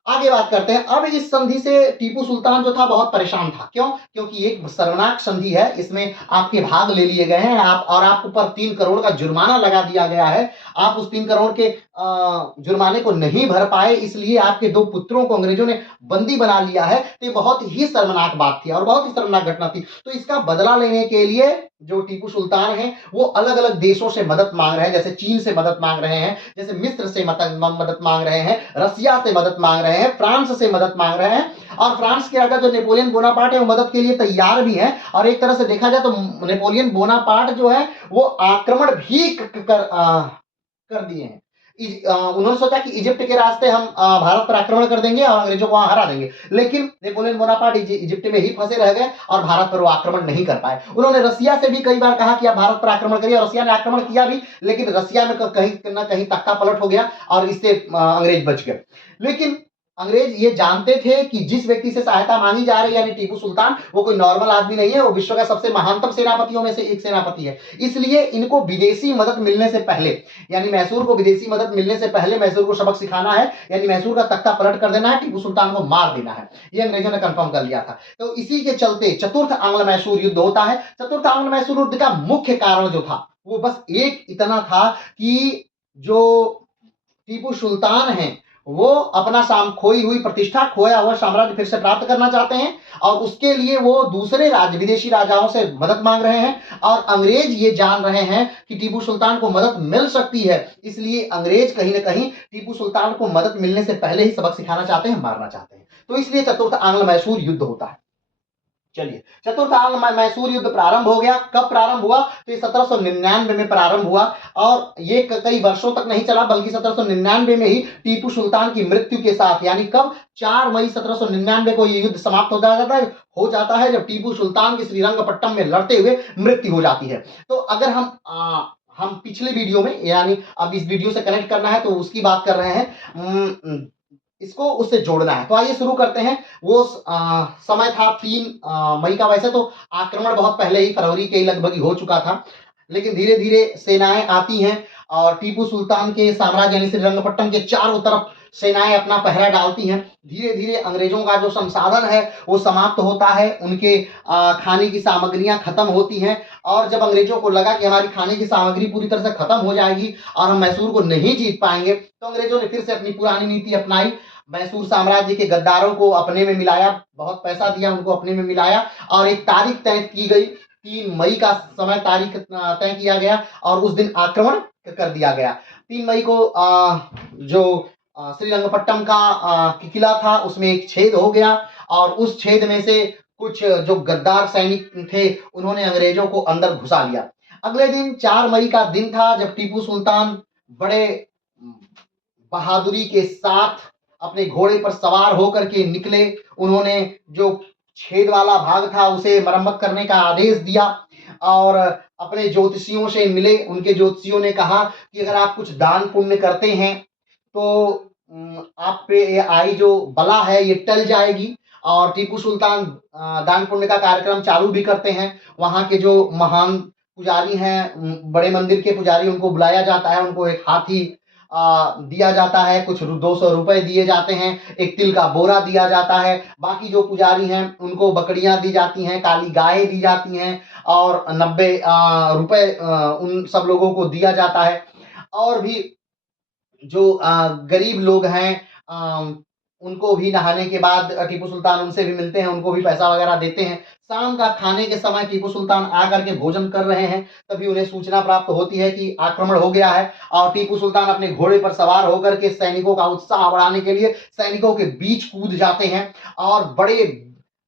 आगे बात करते हैं। अब इस संधि से टीपू सुल्तान जो था बहुत परेशान था। क्यों? क्योंकि एक शर्मनाक संधि है, इसमें आपके भाग ले लिए गए हैं, आपके ऊपर 3 करोड़ का जुर्माना लगा दिया गया है। आप उस 3 करोड़ के जुर्माने को नहीं भर पाए, इसलिए आपके 2 पुत्रों को अंग्रेजों ने बंदी बना लिया है। तो ये बहुत ही शर्मनाक बात थी और बहुत ही शर्मनाक घटना थी। तो इसका बदला लेने के लिए जो टीपू सुल्तान है वो अलग अलग देशों से मदद मांग रहे हैं, जैसे चीन से मदद मांग रहे हैं, जैसे मिस्र से मदद मांग रहे हैं, रसिया से मदद मांग रहे हैं, फ्रांस से मदद मांग रहे हैं। और फ्रांस के राजा जो नेपोलियन बोनापार्ट है वो मदद के लिए तैयार भी है। और एक तरह से देखा जाए तो नेपोलियन बोनापार्ट जो है वो आक्रमण भी कर दिए हैं। उन्होंने सोचा कि इजिप्ट के रास्ते हम भारत पर आक्रमण कर देंगे और अंग्रेजों को वहां हरा देंगे, लेकिन नेपोलियन बोनापार्ट इजिप्ट में ही फंसे रह गए और भारत पर वो आक्रमण नहीं कर पाए। उन्होंने रसिया से भी कई बार कहा कि आप भारत पर आक्रमण करिए, और रसिया ने आक्रमण किया भी, लेकिन रसिया में कहीं ना कहीं तख्ता पलट हो गया और इससे अंग्रेज बच गए। लेकिन अंग्रेज ये जानते थे कि जिस व्यक्ति से सहायता मांगी जा रही है, यानी टीपू सुल्तान, वो कोई नॉर्मल आदमी नहीं है, वो विश्व का सबसे महानतम सेनापतियों में से एक सेनापति है। इसलिए इनको विदेशी मदद मिलने से पहले, यानी मैसूर को विदेशी मदद मिलने से पहले मैसूर को सबक सिखाना है, यानी मैसूर का तख्ता पलट कर देना है, टीपू सुल्तान को मार देना है। ये अंग्रेजों ने कंफर्म कर लिया था। तो इसी के चलते चतुर्थ आंग्ल मैसूर युद्ध होता है। चतुर्थ आंग्ल मैसूर युद्ध का मुख्य कारण जो था वो बस एक इतना था कि जो टीपू सुल्तान है वो अपना खोई हुई प्रतिष्ठा, खोया हुआ साम्राज्य फिर से प्राप्त करना चाहते हैं, और उसके लिए वो दूसरे विदेशी राजाओं से मदद मांग रहे हैं। और अंग्रेज ये जान रहे हैं कि टीपू सुल्तान को मदद मिल सकती है, इसलिए अंग्रेज कहीं ना कहीं टीपू सुल्तान को मदद मिलने से पहले ही सबक सिखाना चाहते हैं, मारना चाहते हैं। तो इसलिए चतुर्थ आंग्ल मैसूर युद्ध होता है। चलिए, चतुर्थ आंग्ल मैसूर युद्ध प्रारंभ हो गया। कब प्रारंभ हुआ? तो ये 1799 में प्रारंभ हुआ, और ये कई वर्षों तक नहीं चला, बल्कि 1799 में ही टीपू सुल्तान की मृत्यु के साथ, यानी कब? 4 मई 1799 को ये युद्ध समाप्त हो जाता है, जब टीपू सुल्तान की श्रीरंगपट्टम में लड़ते हुए मृत्यु हो जाती है। तो अगर हम पिछले वीडियो में, यानी अब इस वीडियो से कनेक्ट करना है तो उसकी बात कर रहे हैं, इसको उससे जोड़ना है। तो आइए शुरू करते हैं। वो समय था 3 मई का। वैसे तो आक्रमण बहुत पहले ही फरवरी के लगभग ही हो चुका था, लेकिन धीरे धीरे सेनाएं आती हैं और टीपू सुल्तान के साम्राज्य यानी श्रीरंगपट्टम के चारों तरफ सेनाएं अपना पहरा डालती हैं। धीरे धीरे अंग्रेजों का जो संसाधन है वो समाप्त होता है, उनके खाने की सामग्रियां खत्म होती हैं। और जब अंग्रेजों को लगा कि हमारी खाने की सामग्री पूरी तरह से खत्म हो जाएगी और हम मैसूर को नहीं जीत पाएंगे, तो अंग्रेजों ने फिर से अपनी पुरानी नीति अपनाई। मैसूर साम्राज्य के गद्दारों को अपने में मिलाया, बहुत पैसा दिया, उनको अपने में मिलाया, और एक तारीख तय की गई। 3 मई का समय तारीख तय किया गया और उस दिन आक्रमण कर दिया गया। 3 मई को जो श्रीरंगपट्टम का किला था उसमें एक छेद हो गया, और उस छेद में से कुछ जो गद्दार सैनिक थे उन्होंने अंग्रेजों को अंदर घुसा लिया। अगले दिन 4 मई का दिन था, जब टीपू सुल्तान बड़े बहादुरी के साथ अपने घोड़े पर सवार होकर के निकले। उन्होंने जो छेद वाला भाग था उसे मरम्मत करने का आदेश दिया और अपने ज्योतिषियों से मिले। उनके ज्योतिषियों ने कहा कि अगर आप कुछ दान पुण्य करते हैं तो आप पे ये आई जो बला है ये टल जाएगी। और टीपू सुल्तान दान पुण्य का कार्यक्रम चालू भी करते हैं। वहाँ के जो महान पुजारी हैं, बड़े मंदिर के पुजारी, उनको बुलाया जाता है, उनको एक हाथी दिया जाता है, कुछ 200 रुपए दिए जाते हैं, एक तिल का बोरा दिया जाता है। बाकी जो पुजारी हैं उनको बकरियां दी जाती हैं, काली गायें दी जाती हैं और 90 रुपए उन सब लोगों को दिया जाता है। और भी जो गरीब लोग हैं उनको भी नहाने के बाद टीपू सुल्तान उनसे भी मिलते हैं, उनको भी पैसा वगैरह देते हैं। शाम का खाने के समय टीपू सुल्तान आकर के भोजन कर रहे हैं, तभी उन्हें सूचना प्राप्त होती है कि आक्रमण हो गया है और टीपू सुल्तान अपने घोड़े पर सवार होकर के सैनिकों का उत्साह बढ़ाने के लिए सैनिकों के बीच कूद जाते हैं और बड़े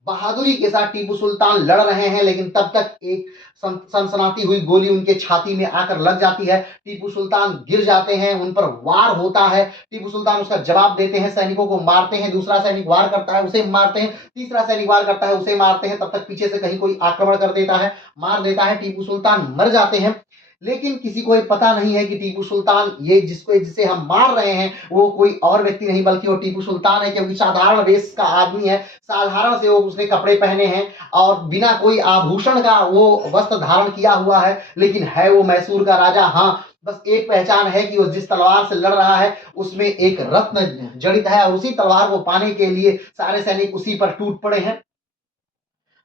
बहादुरी के साथ टीपू सुल्तान लड़ रहे हैं, लेकिन तब तक एक सनसनाती हुई गोली उनके छाती में आकर लग जाती है। टीपू सुल्तान गिर जाते हैं, उन पर वार होता है। टीपू सुल्तान उसका जवाब देते हैं, सैनिकों को मारते हैं, दूसरा सैनिक वार करता है, उसे मारते हैं, तीसरा सैनिक वार करता है, उसे मारते हैं। तब तक पीछे से कहीं कोई आक्रमण कर देता है, मार देता है, टीपू सुल्तान मर जाते हैं। लेकिन किसी को ये पता नहीं है कि टीपू सुल्तान ये जिसे हम मार रहे हैं वो कोई और व्यक्ति नहीं बल्कि वो टीपू सुल्तान है, क्योंकि साधारण वेश का आदमी है, साधारण से वो उसने कपड़े पहने हैं और बिना कोई आभूषण का वो वस्त्र धारण किया हुआ है, लेकिन है वो मैसूर का राजा। हाँ, बस एक पहचान है कि वो जिस तलवार से लड़ रहा है उसमें एक रत्न जड़ित है और उसी तलवार को पाने के लिए सारे सैनिक उसी पर टूट पड़े हैं।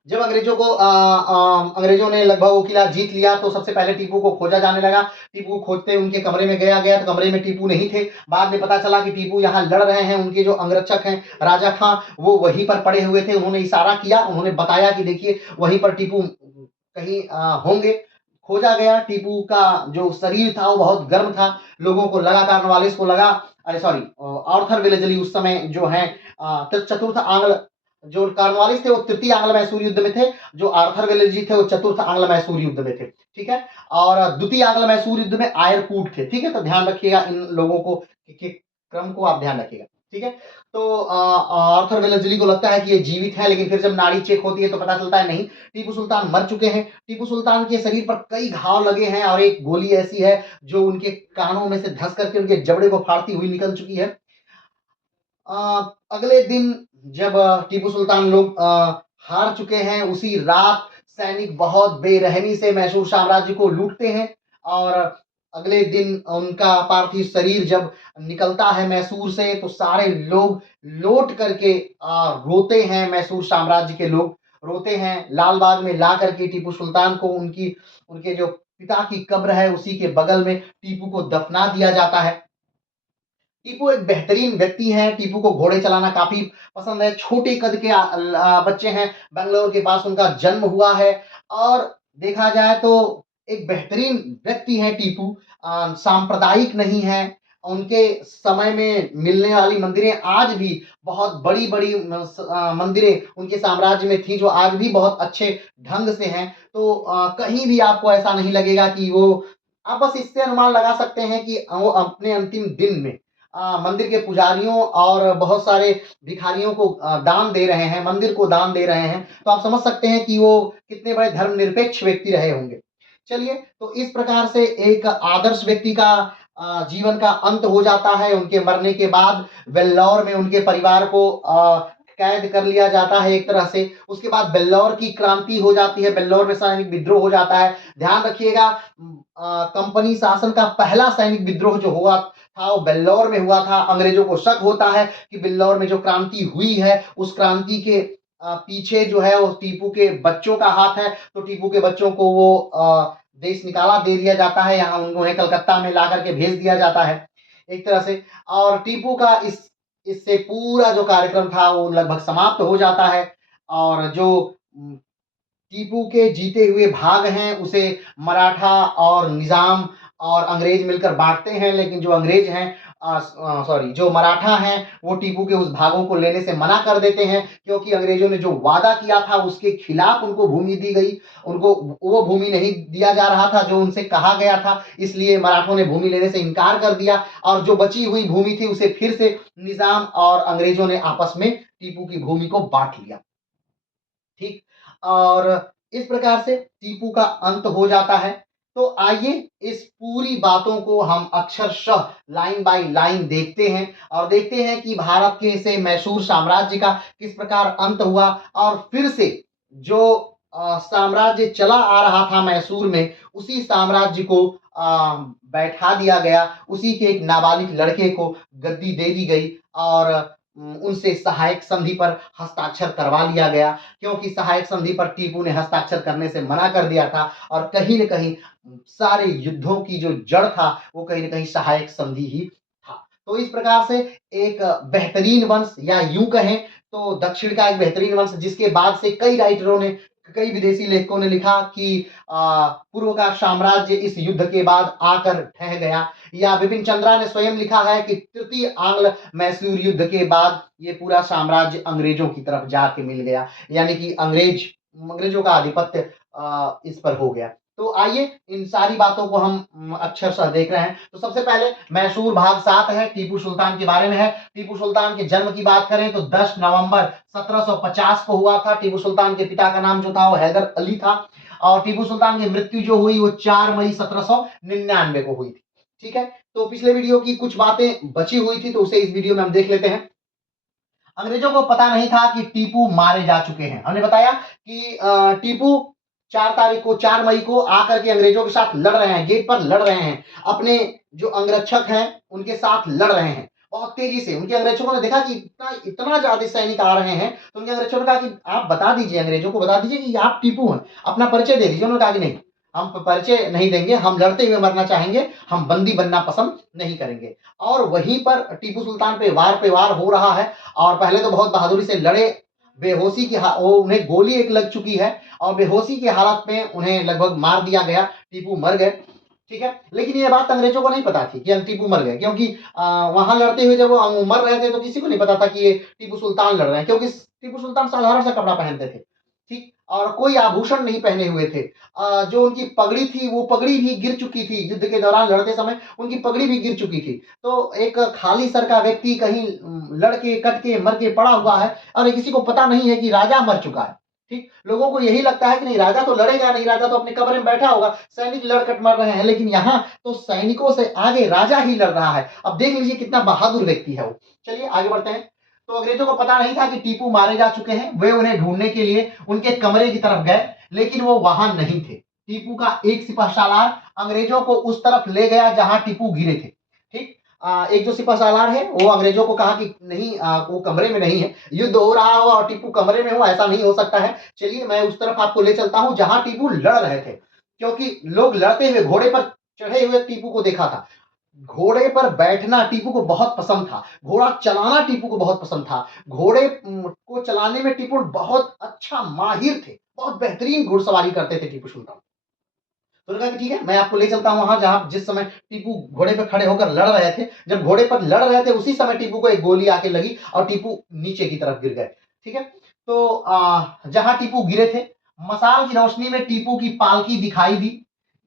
जब अंग्रेजों ने लगभग वो किला जीत लिया तो सबसे पहले टीपू को खोजा जाने लगा। टीपू को खोजते उनके कमरे में गया तो कमरे में टीपू नहीं थे। बाद में पता चला कि टीपू यहाँ लड़ रहे हैं। उनके जो अंगरक्षक हैं राजा खां वो वहीं पर पड़े हुए थे। उन्होंने इशारा किया, उन्होंने बताया कि देखिए वहीं पर टीपू कहीं होंगे। खोजा गया, टीपू का जो शरीर था वो बहुत गर्म था। लोगों को लगा, कार्नवालिस को लगा, अरे सॉरी, आर्थर वेलेस्ली उस समय जो है चतुर्थ आंग्ल, जो कार्नवालिस थे वो तृतीय आंग्ल मैसूर युद्ध में थे, जो आर्थर वेलेस्ली थे वो चतुर्थ आंग्ल मैसूर युद्ध में थे। ठीक है, और द्वितीय आंग्ल मैसूर युद्ध में आयरकूट थे। ठीक है, तो ध्यान रखिएगा इन लोगों को के क्रम को आप ध्यान रखिएगा। ठीक है, तो आर्थर वेलेस्ली को लगता है कि ये जीवित है, लेकिन फिर जब नाड़ी चेक होती है तो पता चलता है नहीं, टीपू सुल्तान मर चुके हैं। टीपू सुल्तान के शरीर पर कई घाव लगे हैं और एक गोली ऐसी है जो उनके कानों में से धंस करके उनके जबड़े को फाड़ती हुई निकल चुकी है। अगले दिन जब टीपू सुल्तान लोग हार चुके हैं, उसी रात सैनिक बहुत बेरहमी से मैसूर साम्राज्य को लूटते हैं और अगले दिन उनका पार्थिव शरीर जब निकलता है मैसूर से तो सारे लोग लौट करके रोते हैं। मैसूर साम्राज्य के लोग रोते हैं। लाल बाग में ला करके टीपू सुल्तान को उनके जो पिता की कब्र है उसी के बगल में टीपू को दफना दिया जाता है। टीपू एक बेहतरीन व्यक्ति है। टीपू को घोड़े चलाना काफी पसंद है। छोटे कद के बच्चे हैं। बेंगलोर के पास उनका जन्म हुआ है और देखा जाए तो एक बेहतरीन व्यक्ति है टीपू। सांप्रदायिक नहीं है। उनके समय में मिलने वाली मंदिरें आज भी बहुत बड़ी बड़ी मंदिरें उनके साम्राज्य में थी जो आज भी बहुत अच्छे ढंग से हैं। तो कहीं भी आपको ऐसा नहीं लगेगा कि वो, आप बस इससे अनुमान लगा सकते हैं कि वो अपने अंतिम दिन में मंदिर के पुजारियों और बहुत सारे भिखारियों को दान दे रहे हैं, मंदिर को दान दे रहे हैं। तो आप समझ सकते हैं कि वो कितने बड़े धर्मनिरपेक्ष व्यक्ति रहे होंगे। चलिए, तो इस प्रकार से एक आदर्श व्यक्ति का जीवन का अंत हो जाता है। उनके मरने के बाद वेल्लौर में उनके परिवार को कैद कर लिया जाता है एक तरह से। उसके बाद बेल्लौर की क्रांति हो जाती है, बेल्लौर में सैनिक विद्रोह हो जाता है। ध्यान रखिएगा, कंपनी शासन का पहला सैनिक विद्रोह जो हुआ था वो बेल्लौर में हुआ था। अंग्रेजों को शक होता है कि बेल्लौर में जो क्रांति हुई है उस क्रांति के पीछे जो है वो टीपू के बच्चों का हाथ है। तो टीपू के बच्चों को वो देश निकाला दे दिया जाता है, यहाँ उन्हें कलकत्ता में ला करके भेज दिया जाता है एक तरह से। और टीपू का इससे पूरा जो कार्यक्रम था वो लगभग समाप्त हो जाता है। और जो टीपू के जीते हुए भाग हैं उसे मराठा और निजाम और अंग्रेज मिलकर बांटते हैं, लेकिन जो अंग्रेज हैं जो मराठा हैं वो टीपू के उस भागों को लेने से मना कर देते हैं, क्योंकि अंग्रेजों ने जो वादा किया था उसके खिलाफ उनको भूमि दी गई। उनको वो भूमि नहीं दिया जा रहा था जो उनसे कहा गया था, इसलिए मराठों ने भूमि लेने से इनकार कर दिया और जो बची हुई भूमि थी उसे फिर से निजाम और अंग्रेजों ने आपस में टीपू की भूमि को बांट लिया। ठीक, और इस प्रकार से टीपू का अंत हो जाता है। तो आइए इस पूरी बातों को हम अक्षरशः लाइन बाय लाइन देखते हैं और देखते हैं कि भारत के से मैसूर साम्राज्य का किस प्रकार अंत हुआ और फिर से जो साम्राज्य चला आ रहा था मैसूर में, उसी साम्राज्य को बैठा दिया गया, उसी के एक नाबालिग लड़के को गद्दी दे दी गई और उनसे सहायक संधि पर हस्ताक्षर करवा लिया गया, क्योंकि सहायक संधि पर टीपू ने हस्ताक्षर करने से मना कर दिया था और कहीं न कहीं सारे युद्धों की जो जड़ था, वो कहीं न कहीं सहायक संधि ही था। तो इस प्रकार से एक बेहतरीन वंश, या यूँ कहें तो दक्षिण का एक बेहतरीन वंश, जिसके बाद से कई राइटरों ने, कई विदेशी लेखकों ने लिखा कि पूर्व का साम्राज्य इस युद्ध के बाद आकर ढह गया, या बिपिन चंद्रा ने स्वयं लिखा है कि तृतीय आंग्ल मैसूर युद्ध के बाद ये पूरा साम्राज्य अंग्रेजों की तरफ जाके मिल गया, यानी कि अंग्रेजों का आधिपत्य इस पर हो गया। तो आइए इन सारी बातों को हम अक्षरशः देख रहे हैं। तो सबसे पहले मैसूर भाग 7 है, टीपू सुल्तान के बारे में है। टीपू सुल्तान के जन्म की बात करें तो 10 नवंबर 1750 को हुआ था। टीपू सुल्तान के पिता का नाम जो था वो हैदर अली था, और टीपू सुल्तान की मृत्यु जो हुई वो 4 मई 1799 को हुई थी। ठीक है, तो पिछले वीडियो की कुछ बातें बची हुई थी, तो उसे इस वीडियो में हम देख लेते हैं। अंग्रेजों को पता नहीं था कि टीपू मारे जा चुके हैं। हमने बताया कि टीपू 4 मई को आकर के अंग्रेजों के साथ लड़ रहे हैं, गेट पर लड़ रहे हैं, अपने जो अंगरक्षक हैं उनके साथ लड़ रहे हैं बहुत तेजी से। उनके अंगरक्षकों ने देखा कि इतना इतना ज्यादा सैनिक आ रहे हैं, तो उनके अंगरक्षकों ने कहा कि आप बता दीजिए, अंग्रेजों को बता दीजिए कि आप टीपू हैं, अपना परिचय दे दीजिए। उन्होंने कहा कि नहीं, हम परिचय नहीं देंगे, हम लड़ते हुए मरना चाहेंगे, हम बंदी बनना पसंद नहीं करेंगे। और वहीं पर टीपू सुल्तान पे वार हो रहा है, और पहले तो बहुत बहादुरी से लड़े, बेहोशी की उन्हें गोली एक लग चुकी है और बेहोशी की हालत में उन्हें लगभग मार दिया गया, टीपू मर गए। ठीक है, लेकिन ये बात अंग्रेजों को नहीं पता थी कि टीपू मर गए, क्योंकि वहां लड़ते हुए जब वो मर रहे थे तो किसी को नहीं पता था कि ये टीपू सुल्तान लड़ रहे हैं, क्योंकि टीपू सुल्तान साधारण सा कपड़ा पहनते थे, ठीक, और कोई आभूषण नहीं पहने हुए थे। जो उनकी पगड़ी थी वो पगड़ी भी गिर चुकी थी, युद्ध के दौरान लड़ते समय उनकी पगड़ी भी गिर चुकी थी। तो एक खाली सर का व्यक्ति कहीं लड़के कट के मर के पड़ा हुआ है, और किसी को पता नहीं है कि राजा मर चुका है। ठीक, लोगों को यही लगता है कि नहीं, राजा तो लड़ेगा नहीं, राजा तो अपने कब्र में बैठा होगा, सैनिक लड़कट मर रहे हैं, लेकिन यहाँ तो सैनिकों से आगे राजा ही लड़ रहा है। अब देख लीजिए कितना बहादुर व्यक्ति है वो। चलिए आगे बढ़ते हैं। तो अंग्रेजों को पता नहीं था कि टीपू मारे जा चुके हैं। वे उन्हें ढूंढने के लिए उनके कमरे की तरफ गए, लेकिन वो वहां नहीं थे। टीपू का एक सिपहसालार अंग्रेजों को उस तरफ ले गया जहां टीपू गिरे थे। ठीक, एक जो सिपहसालार है वो अंग्रेजों को कहा कि नहीं, वो कमरे में नहीं है, युद्ध हो रहा हो और टीपू कमरे में हो, ऐसा नहीं हो सकता है, चलिए मैं उस तरफ आपको ले चलता हूं जहां टीपू लड़ रहे थे। क्योंकि लोग लड़ते हुए घोड़े पर चढ़े हुए टीपू को देखा था। घोड़े पर बैठना टीपू को बहुत पसंद था, घोड़ा चलाना टीपू को बहुत पसंद था, घोड़े को चलाने में टीपू बहुत अच्छा माहिर थे, बहुत बेहतरीन घुड़सवारी करते थे टीपू सुल्तान। तो उन्होंने कहा कि ठीक है, मैं आपको ले चलता हूं वहां जहां जिस समय टीपू घोड़े पर खड़े होकर लड़ रहे थे। जब घोड़े पर लड़ रहे थे उसी समय टीपू को एक गोली आके लगी और टीपू नीचे की तरफ गिर गए। ठीक है, तो जहां टीपू गिरे थे, मसाल की रोशनी में टीपू की पालकी दिखाई दी।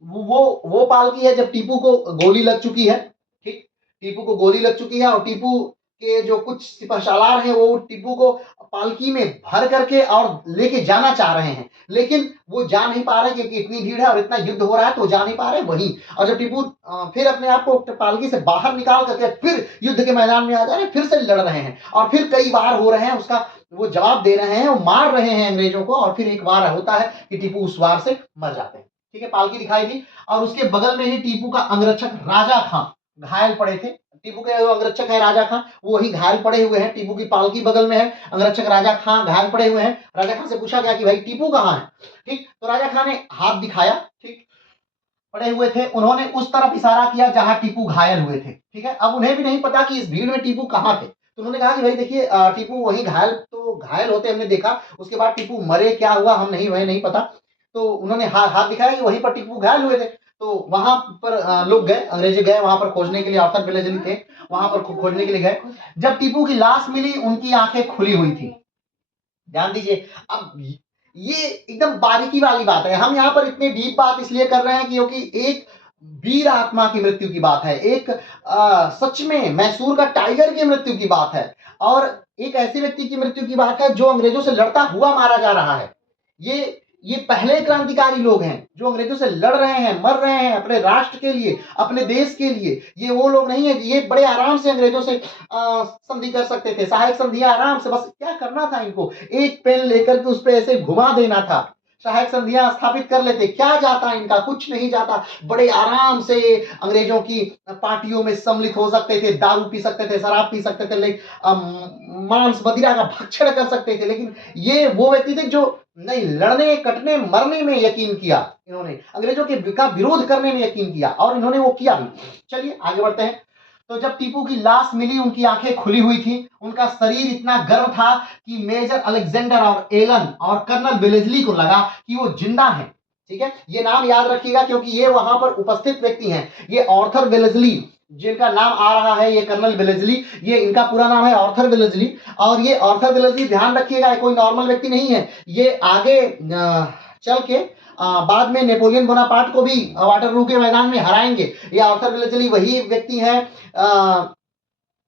वो पालकी है जब टीपू को गोली लग चुकी है। ठीक, टीपू को गोली लग चुकी है और टीपू के जो कुछ सिपहसालार हैं वो टीपू को पालकी में भर करके और लेके जाना चाह रहे हैं, लेकिन वो जा नहीं पा रहे क्योंकि इतनी भीड़ है और इतना युद्ध हो रहा है, तो वो जा नहीं पा रहे वहीं। और जब टीपू फिर अपने आप को पालकी से बाहर निकाल करके फिर युद्ध के मैदान में आ जा रहे हैं, फिर से लड़ रहे हैं और फिर कई बार हो रहे हैं, उसका वो जवाब दे रहे हैं, वो मार रहे हैं अंग्रेजों को, और फिर एक बार होता है कि टीपू उस वार से मर जाते हैं। ठीक है, पालकी दिखाई दी और उसके बगल में ही टीपू का अंगरक्षक राजा खां घायल पड़े थे। टीपू के जो अंगरक्षक है राजा खां, वो वही घायल पड़े हुए हैं, टीपू की पालकी बगल में है, अंगरक्षक राजा खां घायल पड़े हुए हैं। राजा खां से पूछा गया कि भाई टीपू कहाँ है। ठीक, तो राजा खां ने हाथ दिखाया, ठीक, पड़े हुए थे, उन्होंने उस तरफ इशारा किया जहां टीपू घायल हुए थे। ठीक है, अब उन्हें भी नहीं पता कि इस भीड़ में टीपू कहाँ थे, तो उन्होंने कहा कि भाई देखिए, टीपू वही घायल होते हमने देखा, उसके बाद टीपू मरे, क्या हुआ हम नहीं, वही नहीं पता। तो उन्होंने हाथ दिखाया कि वहीं पर टीपू घायल हुए थे। तो वहां पर लोग गए, अंग्रेजी गए वहां पर खोजने के लिए, आर्थर पिलेजनी थे वहां पर खोजने के लिए गए। जब टीपू की लाश मिली, उनकी आंखें खुली हुई थी। ध्यान दीजिए, अब ये एकदम बारीकी वाली बात है। हम यहाँ पर इतनी डीप बात इसलिए कर रहे हैं क्योंकि एक वीर आत्मा की मृत्यु की बात है, एक सच में मैसूर का टाइगर की मृत्यु की बात है, और एक ऐसे व्यक्ति की मृत्यु की बात है जो अंग्रेजों से लड़ता हुआ मारा जा रहा है। ये पहले क्रांतिकारी लोग हैं जो अंग्रेजों से लड़ रहे हैं, मर रहे हैं अपने राष्ट्र के लिए, अपने देश के लिए। ये वो लोग नहीं है, ये बड़े आराम से अंग्रेजों से संधि कर सकते थे, सहायक संधि आराम से, बस क्या करना था इनको, एक पेन लेकर के उस पर ऐसे घुमा देना था। सहायक संधियां स्थापित कर लेते। क्या जाता इनका, कुछ नहीं जाता। बड़े आराम से अंग्रेजों की पार्टियों में सम्मिलित हो सकते थे, दारू पी सकते थे, शराब पी सकते थे, लेकिन मांस मदिरा का भक्षण कर सकते थे। लेकिन ये वो व्यक्ति थे जो नहीं, लड़ने कटने मरने में यकीन किया। इन्होंने अंग्रेजों के का विरोध करने में यकीन किया और इन्होंने वो किया भी। चलिए आगे बढ़ते हैं। तो जब टीपू की लाश मिली, उनकी आंखें खुली हुई थी, उनका शरीर इतना गर्म था कि मेजर अलेक्जेंडर और एलन और कर्नल वेलेस्ली को लगा कि वो जिंदा हैं। ठीक है, ये नाम याद रखिएगा क्योंकि ये वहां पर उपस्थित व्यक्ति हैं। ये आर्थर वेलेस्ली, जिनका नाम आ रहा है, ये कर्नल वेलेस्ली, ये इनका पूरा नाम है आर्थर वेलेस्ली। और ये आर्थर वेलेस्ली, ध्यान रखिएगा, कोई नॉर्मल व्यक्ति नहीं है। ये आगे चल के बाद में नेपोलियन बोनापार्ट को भी वाटरलू के मैदान में हराएंगे। ये आर्थर वेलेस्ली वही व्यक्ति है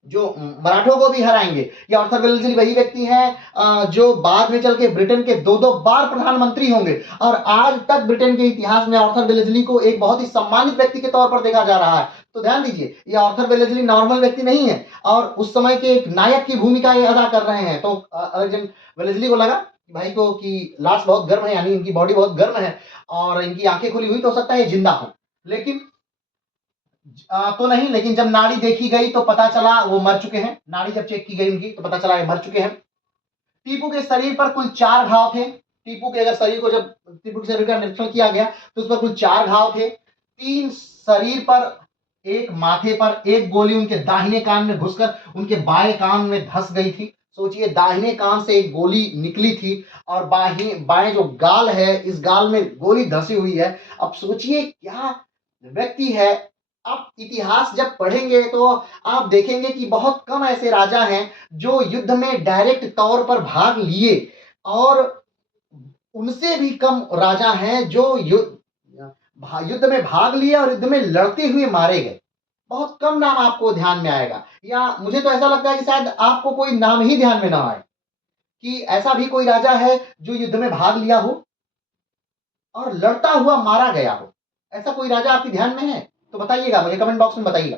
जो मराठों को भी हराएंगे। ये आर्थर वेलेस्ली वही व्यक्ति हैं जो बाद में चल के ब्रिटेन के दो बार प्रधानमंत्री होंगे। और आज तक ब्रिटेन के इतिहास में आर्थर वेलेस्ली को एक बहुत ही सम्मानित व्यक्ति के तौर पर देखा जा रहा है। तो ध्यान दीजिए, ये आर्थर वेलेस्ली नॉर्मल व्यक्ति नहीं है और उस समय के एक नायक की भूमिका ये अदा कर रहे हैं। तो अलेक्जेंडर वेलेस्ली को लगा भाई को कि लाश बहुत गर्म है, यानी इनकी बॉडी बहुत गर्म है और इनकी आंखें खुली हुई, तो हो सकता है ये जिंदा हो। लेकिन तो नहीं, लेकिन जब नाड़ी देखी गई तो पता चला वो मर चुके हैं। नाड़ी जब चेक की गई उनकी तो पता चला ये मर चुके हैं। टीपू के शरीर पर कुल 4 घाव थे। टीपू के शरीर के शरीर का निरीक्षण किया गया तो उस पर कुल 4 घाव थे। 3 शरीर पर, 1 माथे पर, 1 गोली उनके दाहिने कान में घुसकर उनके बाएं कान में धंस गई थी। सोचिए, दाहिने कान से एक गोली निकली थी और बाएं जो गाल है, इस गाल में गोली धंसी हुई है। अब सोचिए क्या व्यक्ति है। आप इतिहास जब पढ़ेंगे तो आप देखेंगे कि बहुत कम ऐसे राजा हैं जो युद्ध में डायरेक्ट तौर पर भाग लिए, और उनसे भी कम राजा हैं जो युद्ध में भाग लिए और युद्ध में लड़ते हुए मारे गए। बहुत कम नाम आपको ध्यान में आएगा, या मुझे तो ऐसा लगता है कि शायद आपको कोई नाम ही ध्यान में ना आए कि ऐसा भी कोई राजा है जो युद्ध में भाग लिया हो और लड़ता हुआ मारा गया हो। ऐसा कोई राजा आपके ध्यान में है तो बताइएगा, मुझे कमेंट बॉक्स में बताइएगा।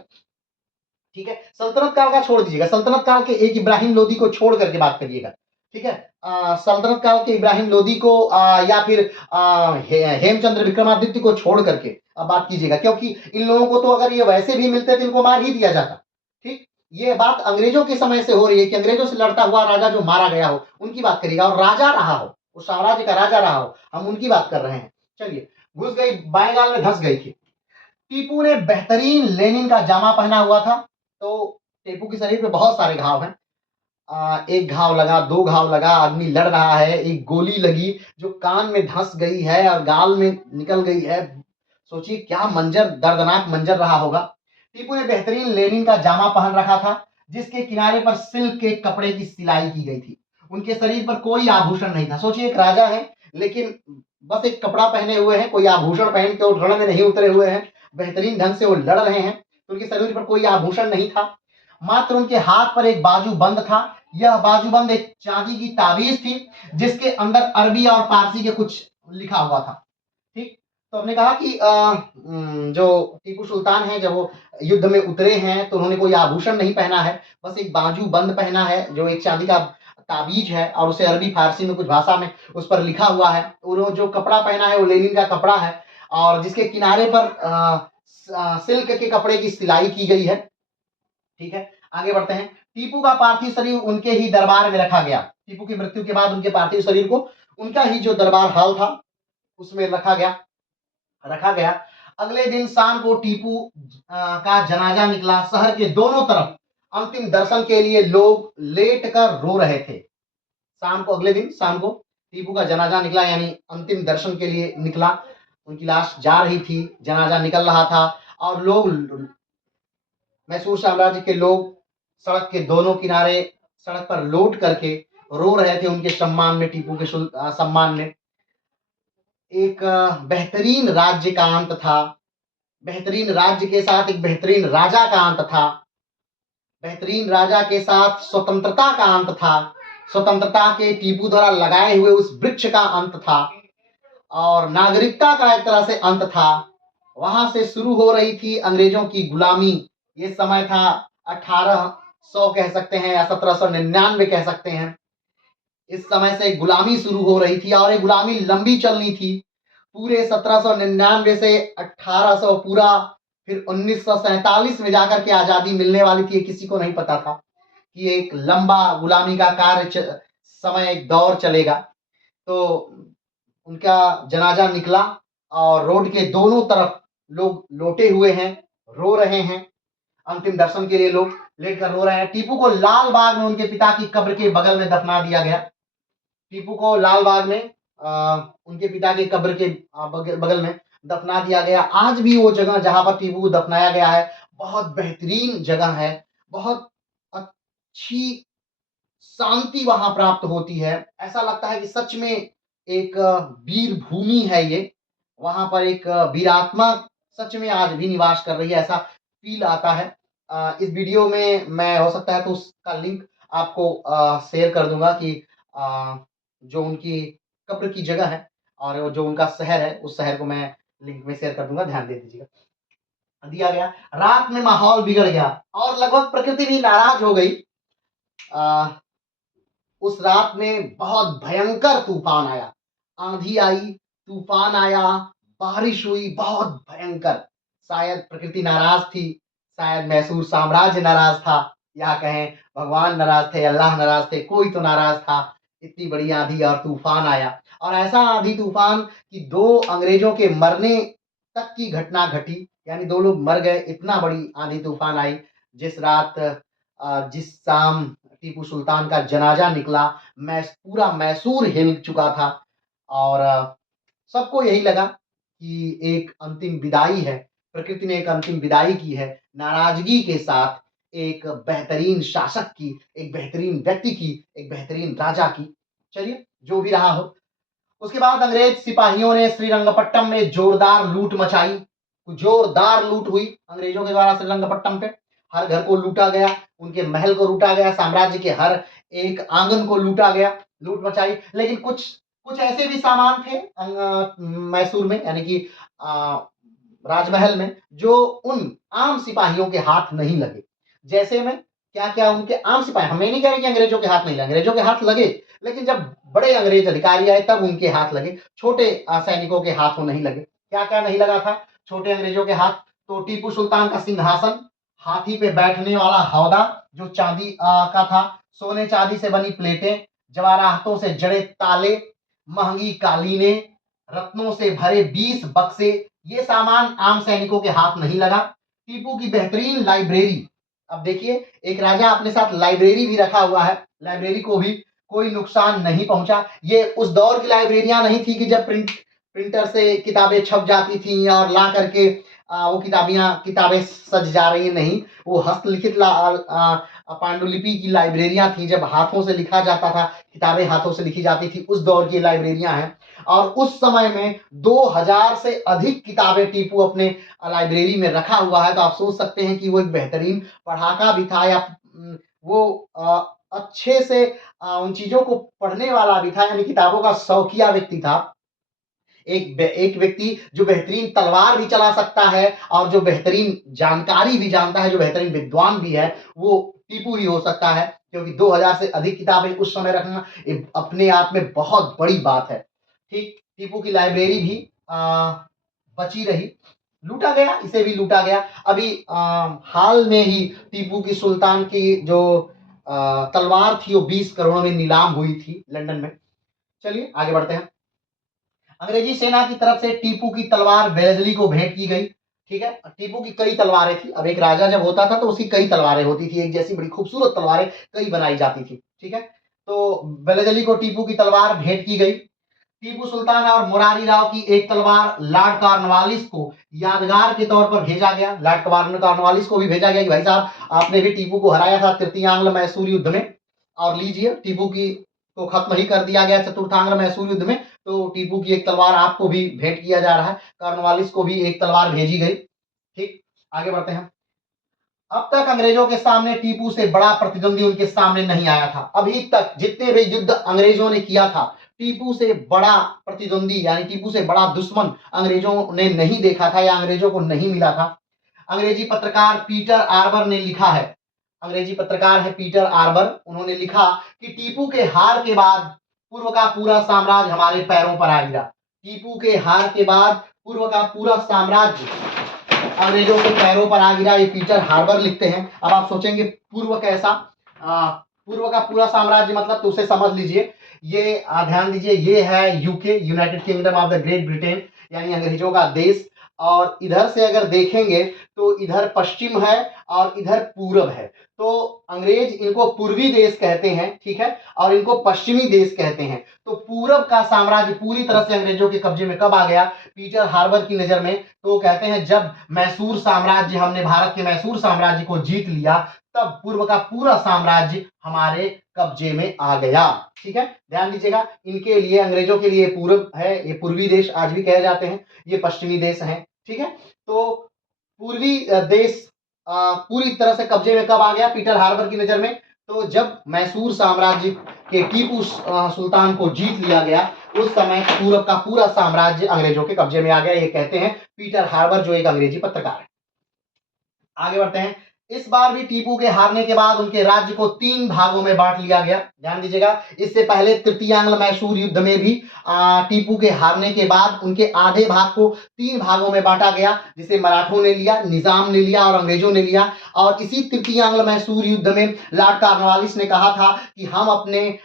ठीक है, सल्तनत काल का छोड़ दीजिएगा, सल्तनत काल के एक इब्राहिम लोदी को छोड़ करके बात करिएगा। ठीक है, सल्तनत काल के इब्राहिम लोदी को या फिर हेमचंद्र विक्रमादित्य को छोड़ करके बात कीजिएगा, क्योंकि इन लोगों को तो अगर ये वैसे भी मिलते तो इनको मार ही दिया जाता। ठीक, ये बात अंग्रेजों के समय से हो रही है कि अंग्रेजों से लड़ता हुआ राजा जो मारा गया हो उनकी बात करिएगा, और राजा रहा हो, उस साम्राज्य का राजा रहा हो, हम उनकी बात कर रहे हैं। चलिए, घुस गई, बाएं गाल में धंस गई थी। टीपू ने बेहतरीन लेनिन का जामा पहना हुआ था। तो टीपू के शरीर पे बहुत सारे घाव हैं। 1 घाव लगा, 2 घाव लगा, आदमी लड़ रहा है, 1 गोली लगी जो कान में धंस गई है और गाल में निकल गई है। सोचिए क्या मंजर, दर्दनाक मंजर रहा होगा। टीपू ने बेहतरीन लेनिन का जामा पहन रखा था जिसके किनारे पर सिल्क के कपड़े की सिलाई की गई थी। उनके शरीर पर कोई आभूषण नहीं था। सोचिए, एक राजा है लेकिन बस एक कपड़ा पहने हुए हैं, कोई आभूषण पहन के वो रण में नहीं उतरे हुए हैं, बेहतरीन ढंग से वो लड़ रहे हैं। तो उनके शरीर पर कोई आभूषण नहीं था, मात्र उनके हाथ पर एक बाजूबंद था। यह बाजूबंद एक चांदी की ताबीज थी जिसके अंदर अरबी और फारसी के कुछ लिखा हुआ था। ठीक, तो हमने कहा कि जो टीपू सुल्तान है जब वो युद्ध में उतरे हैं तो उन्होंने कोई आभूषण नहीं पहना है, बस एक बाजूबंद पहना है जो एक चांदी का ताबीज है और उसे अरबी फारसी में कुछ भाषा में उस पर लिखा हुआ है। उन्होंने जो कपड़ा पहना है वो लेनिन का कपड़ा है और जिसके किनारे पर सिल्क के कपड़े की सिलाई की गई है। ठीक है, आगे बढ़ते हैं। टीपू का पार्थिव शरीर उनके ही दरबार में रखा गया। टीपू की मृत्यु के बाद उनके पार्थिव शरीर को उनका ही जो दरबार हाल था उसमें रखा गया। अगले दिन शाम को टीपू का जनाजा निकला। शहर के दोनों तरफ अंतिम दर्शन के लिए लोग लेट कर रो रहे थे। अगले दिन शाम को टीपू का जनाजा निकला, यानी अंतिम दर्शन के लिए निकला। उनकी लाश जा रही थी, जनाजा निकल रहा था और लोग, मैसूर साम्राज्य के लोग सड़क के दोनों किनारे सड़क पर लौट करके रो रहे थे उनके सम्मान में, टीपू के सम्मान में। एक बेहतरीन राज्य का अंत था, बेहतरीन राज्य के साथ एक बेहतरीन राजा का अंत था, बेहतरीन राजा के साथ स्वतंत्रता का अंत था, स्वतंत्रता के टीपू द्वारा लगाए हुए उस वृक्ष का अंत था और नागरिकता का एक तरह से अंत था। वहां से शुरू हो रही थी अंग्रेजों की गुलामी। ये समय था 1800 कह सकते हैं या 1799 कह सकते हैं। इस समय से गुलामी शुरू हो रही थी और ये गुलामी लंबी चलनी थी। पूरे 1799 से 1800 पूरा, फिर 1947 में जाकर के आज़ादी मिलने वाली थी। ये किसी को नहीं पता था कि एक लंबा गुलामी का समय एक दौर चलेगा। तो उनका जनाजा निकला और रोड के दोनों तरफ लोग लोटे हुए हैं, रो रहे हैं। अंतिम दर्शन के लिए लोग लेटकर रो रहे हैं। टीपू को लाल बाग में उनके पिता की कब्र के बगल में दफना दिया गया। टीपू को लाल बाग में उनके पिता की कब्र के बगल में दफना दिया गया। आज भी वो जगह जहां पर टीपू को दफनाया गया है बहुत बेहतरीन जगह है। बहुत अच्छी शांति वहां प्राप्त होती है। ऐसा लगता है कि सच में एक वीर भूमि है ये। वहां पर एक वीरात्मा सच में आज भी निवास कर रही है, ऐसा फील आता है। इस वीडियो में मैं हो सकता है तो उसका लिंक आपको शेयर कर दूंगा कि जो उनकी कब्र की जगह है और वो जो उनका शहर है उस शहर को मैं लिंक में शेयर कर दूंगा, ध्यान दे दीजिएगा। दिया गया रात में माहौल बिगड़ गया और लगभग प्रकृति भी नाराज हो गई। उस रात में बहुत भयंकर तूफान आया, आंधी आई, तूफान आया, बारिश हुई बहुत भयंकर। शायद प्रकृति नाराज थी, शायद मैसूर साम्राज्य नाराज था, या कहें भगवान नाराज थे, अल्लाह नाराज थे, कोई तो नाराज था। इतनी बड़ी आंधी और तूफान आया और ऐसा आंधी तूफान कि 2 अंग्रेजों के मरने तक की घटना घटी, यानी 2 लोग मर गए। इतना बड़ी आंधी तूफान आई जिस रात जिस शाम टीपू सुल्तान का जनाजा निकला, पूरा मैसूर हिल चुका था और सबको यही लगा कि एक अंतिम विदाई है, प्रकृति ने एक अंतिम विदाई की है नाराजगी के साथ, एक बेहतरीन शासक की, एक बेहतरीन व्यक्ति की, एक बेहतरीन राजा की। चलिए जो भी रहा हो। उसके बाद अंग्रेज सिपाहियों ने श्रीरंगपट्टम में जोरदार लूट मचाई। जोरदार लूट हुई अंग्रेजों के द्वारा श्रीरंगपट्टम पे। हर घर को लूटा गया, उनके महल को लूटा गया, साम्राज्य के हर एक आंगन को लूटा गया, लूट मचाई। लेकिन कुछ कुछ ऐसे भी सामान थे मैसूर में, यानी कि राजमहल में, जो उन आम सिपाहियों के हाथ नहीं लगे। जैसे में क्या क्या उनके आम सिपाही, हमें नहीं कह रहे कि अंग्रेजों के हाथ नहीं लगे, अंग्रेजों के हाथ लगे, लेकिन जब बड़े अंग्रेज अधिकारी आए तब उनके हाथ लगे, छोटे सैनिकों के हाथ वो नहीं लगे। क्या क्या नहीं लगा था छोटे अंग्रेजों के हाथ? तो टीपू सुल्तान का सिंहासन, हाथी पे बैठने वाला हौदा जो चांदी का था, सोने चांदी से बनी प्लेटें, जवाहरातों से जड़े ताले, महंगी कालीने, रत्नों से भरे 20 बक्से, ये सामान आम सैनिकों के हाथ नहीं लगा। टीपू की बेहतरीन लाइब्रेरी, अब देखिए एक राजा अपने साथ लाइब्रेरी भी रखा हुआ है, लाइब्रेरी को भी कोई नुकसान नहीं पहुंचा। ये उस दौर की लाइब्रेरियां नहीं थी कि जब प्रिंटर से किताबें छप जाती थी और ला करके वो किताबें सज जा रही हैं, नहीं, वो हस्तलिखित पांडुलिपि की लाइब्रेरियां थी। जब हाथों से लिखा जाता था, किताबें हाथों से लिखी जाती थी, उस दौर की लाइब्रेरियां हैं। और उस समय में 2000 से अधिक किताबें टीपू अपने लाइब्रेरी में रखा हुआ है। तो आप सोच सकते हैं कि वो एक बेहतरीन पढ़ाका भी था, या वो अच्छे से उन चीजों को पढ़ने वाला भी था, यानी किताबों का शौकिया व्यक्ति था। एक व्यक्ति जो बेहतरीन तलवार भी चला सकता है और जो बेहतरीन जानकारी भी जानता है, जो बेहतरीन विद्वान भी है, वो टीपू ही हो सकता है। क्योंकि 2000 से अधिक किताबें उस समय रखना अपने आप में बहुत बड़ी बात है। ठीक, टीपू की लाइब्रेरी भी बची रही। लूटा गया, इसे भी लूटा गया। अभी हाल में ही टीपू की सुल्तान की जो तलवार थी वो 20 करोड़ में नीलाम हुई थी लंदन में। चलिए आगे बढ़ते हैं। अंग्रेजी सेना की तरफ से टीपू की तलवार वेलेस्ली को भेंट की गई। ठीक है, टीपू की कई तलवारें थी। अब एक राजा जब होता था तो उसकी कई तलवारें होती थी, एक जैसी बड़ी खूबसूरत तलवारें कई बनाई जाती थी। ठीक है, तो वेलेस्ली को टीपू की तलवार भेंट की गई। टीपू सुल्तान और मुरारी राव की एक तलवार लॉर्ड कॉर्नवालिस को यादगार के तौर पर भेजा गया। लॉर्ड कॉर्नवालिस को भी भेजा गया कि भाई साहब, आपने भी टीपू को हराया था तृतीय आंग्ल मैसूर युद्ध में, और लीजिए टीपू की को खत्म ही कर दिया गया चतुर्थांग्ल मैसूर युद्ध में, तो टीपू की एक तलवार आपको भी भेंट किया जा रहा है। कॉर्नवालिस को भी एक तलवार भेजी गई। ठीक, आगे बढ़ते हैं। अब तक अंग्रेजों के सामने टीपू से बड़ा प्रतिद्वंदी उनके सामने नहीं आया था। अभी तक जितने भी युद्ध अंग्रेजों ने किया था, टीपू से बड़ा प्रतिद्वंदी यानी टीपू से बड़ा दुश्मन अंग्रेजों ने नहीं देखा था, या अंग्रेजों को नहीं मिला था। अंग्रेजी पत्रकार पीटर आर्बर ने लिखा है, अंग्रेजी पत्रकार है पीटर आर्बर, उन्होंने लिखा कि टीपू के हार के बाद पूर्व का पूरा साम्राज्य हमारे पैरों पर आ गिरा। टीपू के हार के बाद पूर्व का पूरा साम्राज्य अंग्रेजों के पैरों पर आ गिरा। ये पीटर हार्बर लिखते हैं। अब आप सोचेंगे पूर्व कैसा? पूर्व का पूरा साम्राज्य मतलब तो उसे समझ लीजिए। ये ध्यान दीजिए, ये है UK, United kingdom of the great Britain, यानी अंग्रेजों का देश। और इधर से अगर देखेंगे तो इधर पश्चिम है और इधर पूरब है। तो अंग्रेज इनको पूर्वी देश कहते हैं, ठीक है, और इनको पश्चिमी देश कहते हैं। तो पूरब का साम्राज्य पूरी तरह से अंग्रेजों के कब्जे में कब आ गया पीटर हार्बर की नजर में? तो कहते हैं जब मैसूर साम्राज्य, हमने भारत के मैसूर साम्राज्य को जीत लिया, तब पूर्व का पूरा साम्राज्य हमारे कब्जे में आ गया। ठीक है, ध्यान दीजिएगा, इनके लिए, अंग्रेजों के लिए पूर्व है, ये पूर्वी देश आज भी कहे जाते हैं, ये पश्चिमी देश हैं। ठीक है, तो पूर्वी देश पूरी तरह से कब्जे में कब आ गया पीटर हार्बर की नजर में? तो जब मैसूर साम्राज्य के टीपू सुल्तान को जीत लिया गया, उस समय पूरब का पूरा साम्राज्य अंग्रेजों के कब्जे में आ गया। ये कहते हैं पीटर हार्बर, जो एक अंग्रेजी पत्रकार है। आगे बढ़ते हैं। इस बार भी टीपू के हारने के बाद उनके राज्य को 3 भागों में बांट लिया गया। ध्यान दीजिएगा, इससे पहले तृतीय आंग्ल मैसूर युद्ध में भी टीपू के हारने के बाद उनके आधे भाग को 3 भागों में बांटा गया, जिसे मराठों ने लिया, निजाम ने लिया और अंग्रेजों ने लिया। और इसी तृतीय आंग्ल मैसूर युद्ध में लॉर्ड कॉर्नवालिस ने कहा था कि हम अपने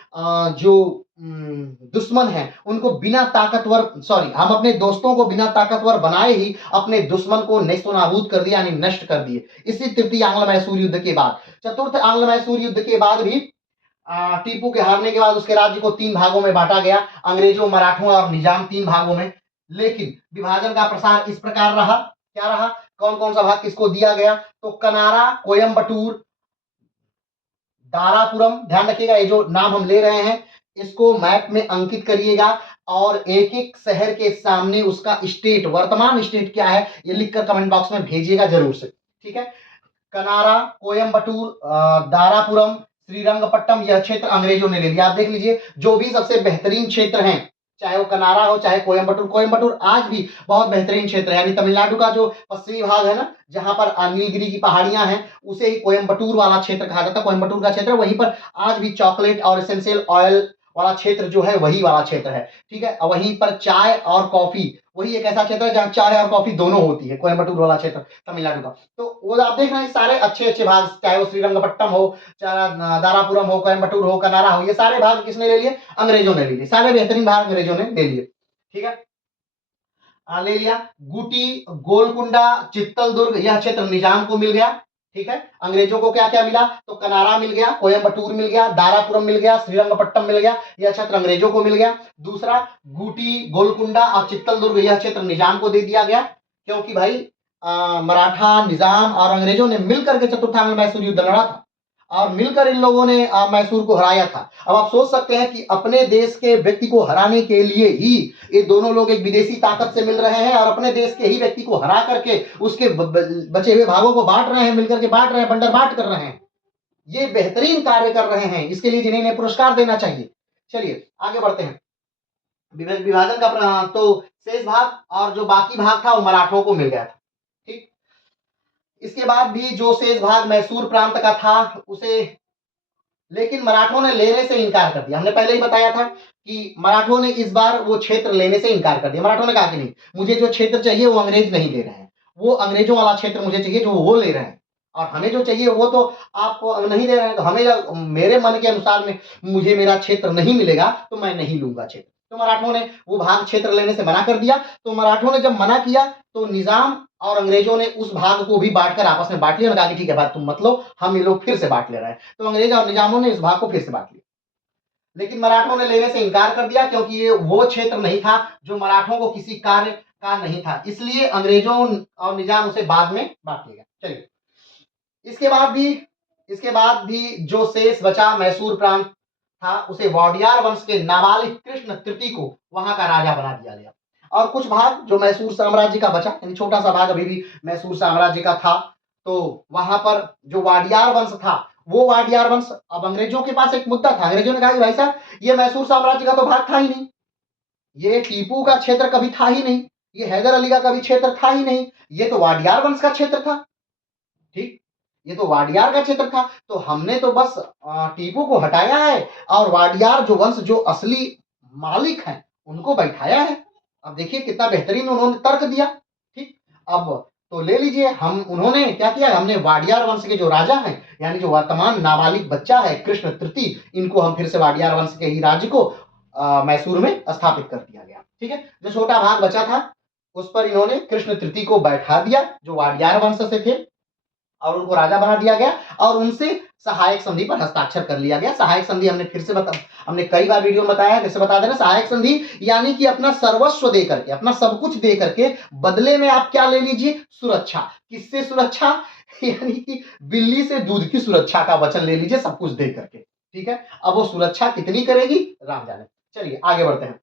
जो दुश्मन हैं उनको बिना ताकतवर, हम अपने दोस्तों को बिना ताकतवर बनाए ही अपने दुश्मन को नेस्तनाबूद कर दिया, यानी नष्ट कर दिए, इसी तृतीय आंग्ल मैसूर युद्ध के बाद। चतुर्थ आंग्ल मैसूर युद्ध के बाद भी टीपू के हारने के बाद उसके राज्य को 3 भागों में बांटा गया, अंग्रेजों, मराठों और निजाम, 3 भागों में। लेकिन विभाजन का प्रसार इस प्रकार रहा, क्या रहा, कौन कौन सा भाग किसको दिया गया? तो कनारा, कोयम्बटूर, दारापुरम, ध्यान रखिएगा ये जो नाम हम ले रहे हैं इसको मैप में अंकित करिएगा और एक एक शहर के सामने उसका स्टेट, वर्तमान स्टेट क्या है, ये लिखकर कमेंट बॉक्स में भेजिएगा जरूर से। ठीक है, कनारा, कोयम्बटूर, दारापुरम, श्रीरंगपट्टम, यह क्षेत्र अंग्रेजों ने ले लिया। आप देख लीजिए, जो भी सबसे बेहतरीन क्षेत्र हैं, चाहे वो कनारा हो चाहे कोयम्बटूर आज भी बहुत बेहतरीन क्षेत्र है। यानी तमिलनाडु का जो पश्चिमी भाग है ना, जहां पर नीलगिरी की पहाड़ियां हैं, उसे ही कोयम्बटूर वाला क्षेत्र कहा जाता है। कोयम्बटूर का क्षेत्र, वहीं पर आज भी चॉकलेट और एसेंशियल ऑयल वाला क्षेत्र जो है वही वाला क्षेत्र है। ठीक है, और वहीं पर चाय और कॉफी, वही एक ऐसा क्षेत्र है जहाँ चाय और कॉफी दोनों होती है, कोयम्बटूर वाला क्षेत्र तमिलनाडु का। तो वो आप देख रहे हैं सारे अच्छे अच्छे भाग, चाहे वो श्रीरंगपट्टम हो, चाहे दारापुरम हो, कोयम्बटूर हो, कनारा हो, ये सारे भाग किसने ले लिए? अंग्रेजों ने ले लिए। सारे बेहतरीन भाग अंग्रेजों ने ले लिए। ठीक है, ले लिया। गुटी, गोलकुंडा, चित्तल दुर्ग, यह क्षेत्र निजाम को मिल गया। ठीक है, अंग्रेजों को क्या क्या मिला? तो कनारा मिल गया, कोयम्बटूर मिल गया, दारापुरम मिल गया, श्रीरंगपट्टम मिल गया, यह क्षेत्र अंग्रेजों को मिल गया। दूसरा, गुटी, गोलकुंडा और चित्तल दुर्ग, यह क्षेत्र निजाम को दे दिया गया, क्योंकि भाई मराठा, निजाम और अंग्रेजों ने मिलकर के चतुर्थांग्ल मैसूर युद्ध लड़ा था और मिलकर इन लोगों ने मैसूर को हराया था। अब आप सोच सकते हैं कि अपने देश के व्यक्ति को हराने के लिए ही ये दोनों लोग एक विदेशी ताकत से मिल रहे हैं और अपने देश के ही व्यक्ति को हरा करके उसके बचे हुए भागों को बांट रहे हैं, मिलकर के बांट रहे हैं, बंडर बांट कर रहे हैं। ये बेहतरीन कार्य कर रहे हैं, इसके लिए जिन्हें इन्हें पुरस्कार देना चाहिए। चलिए आगे बढ़ते हैं। विभाजन का तो शेष भाग और जो बाकी भाग था वो मराठों को मिल गया था। ठीक, इसके बाद भी जो शेष भाग मैसूर प्रांत का था उसे, लेकिन मराठों ने लेने से इनकार कर दिया। हमने पहले ही बताया था कि मराठों ने इस बार वो क्षेत्र लेने से इनकार कर दिया। मराठों ने कहा कि नहीं, मुझे जो क्षेत्र चाहिए वो अंग्रेज नहीं दे रहे हैं, वो अंग्रेजों वाला क्षेत्र मुझे चाहिए जो वो ले रहे हैं, और हमें जो चाहिए वो तो आप नहीं दे रहे हैं, तो हमें मेरे मन के अनुसार में मुझे मेरा क्षेत्र नहीं मिलेगा तो मैं नहीं लूंगा क्षेत्र। तो मराठों ने वो भाग क्षेत्र लेने से मना कर दिया। तो मराठों ने जब मना किया तो निजाम और अंग्रेजों ने उस भाग को भी बांटकर आपस में बांट लिया और कहा कि ठीक है भाई तुम मत लो, हम ये लोग फिर से बांट ले रहे हैं। तो अंग्रेज और निजामों ने इस भाग को फिर से बांट लिया, लेकिन मराठों ने लेने से इनकार कर दिया, क्योंकि ये वो क्षेत्र नहीं था जो मराठों को किसी कार्य का नहीं था, इसलिए अंग्रेजों और निजाम उसे बाद में बांट लेगा। चलिए, इसके बाद भी जो शेष बचा मैसूर प्रांत था उसे वाडियार वंश के नाबालिग कृष्ण तृतीय को वहां का राजा बना दिया गया। और कुछ भाग जो मैसूर साम्राज्य का बचा, यानी छोटा सा भाग अभी भी मैसूर साम्राज्य का था, तो वहां पर जो वाडियार वंश था, वो वाडियार वंश, अब अंग्रेजों के पास एक मुद्दा था, अंग्रेजों ने कहा कि भाई साहब ये मैसूर साम्राज्य का तो भाग था ही नहीं, ये टीपू का क्षेत्र कभी था ही नहीं, ये हैदर अली का कभी क्षेत्र था ही नहीं, ये तो वाडियार वंश का क्षेत्र था। ठीक, ये तो वाडियार का क्षेत्र था, तो हमने तो बस टीपू को हटाया है और वाडियार जो वंश जो असली मालिक हैं उनको बैठाया है। अब देखिए कितना बेहतरीन उन्होंने तर्क दिया। ठीक, अब तो ले लीजिए, हम उन्होंने क्या किया, हमने वाडियार वंश के जो राजा हैं, यानी जो वर्तमान नाबालिग बच्चा है कृष्ण तृतीय, इनको हम फिर से वाडियार वंश के ही राज्य को मैसूर में स्थापित कर दिया गया। ठीक है, जो छोटा भाग बचा था उस पर इन्होंने कृष्ण तृतीय को बैठा दिया जो वाडियार वंश से थे, और उनको राजा बना दिया गया और उनसे सहायक संधि पर हस्ताक्षर कर लिया गया। सहायक संधि हमने फिर से हमने कई बार वीडियो में बताया है, फिर से बता देना। सहायक संधि यानी कि अपना सर्वस्व दे करके, अपना सब कुछ दे करके बदले में आप क्या ले लीजिए, सुरक्षा। किससे सुरक्षा? यानी कि बिल्ली से दूध की सुरक्षा का वचन ले लीजिए, सब कुछ दे करके। ठीक है, अब वो सुरक्षा कितनी करेगी राम जाने। चलिए आगे बढ़ते हैं।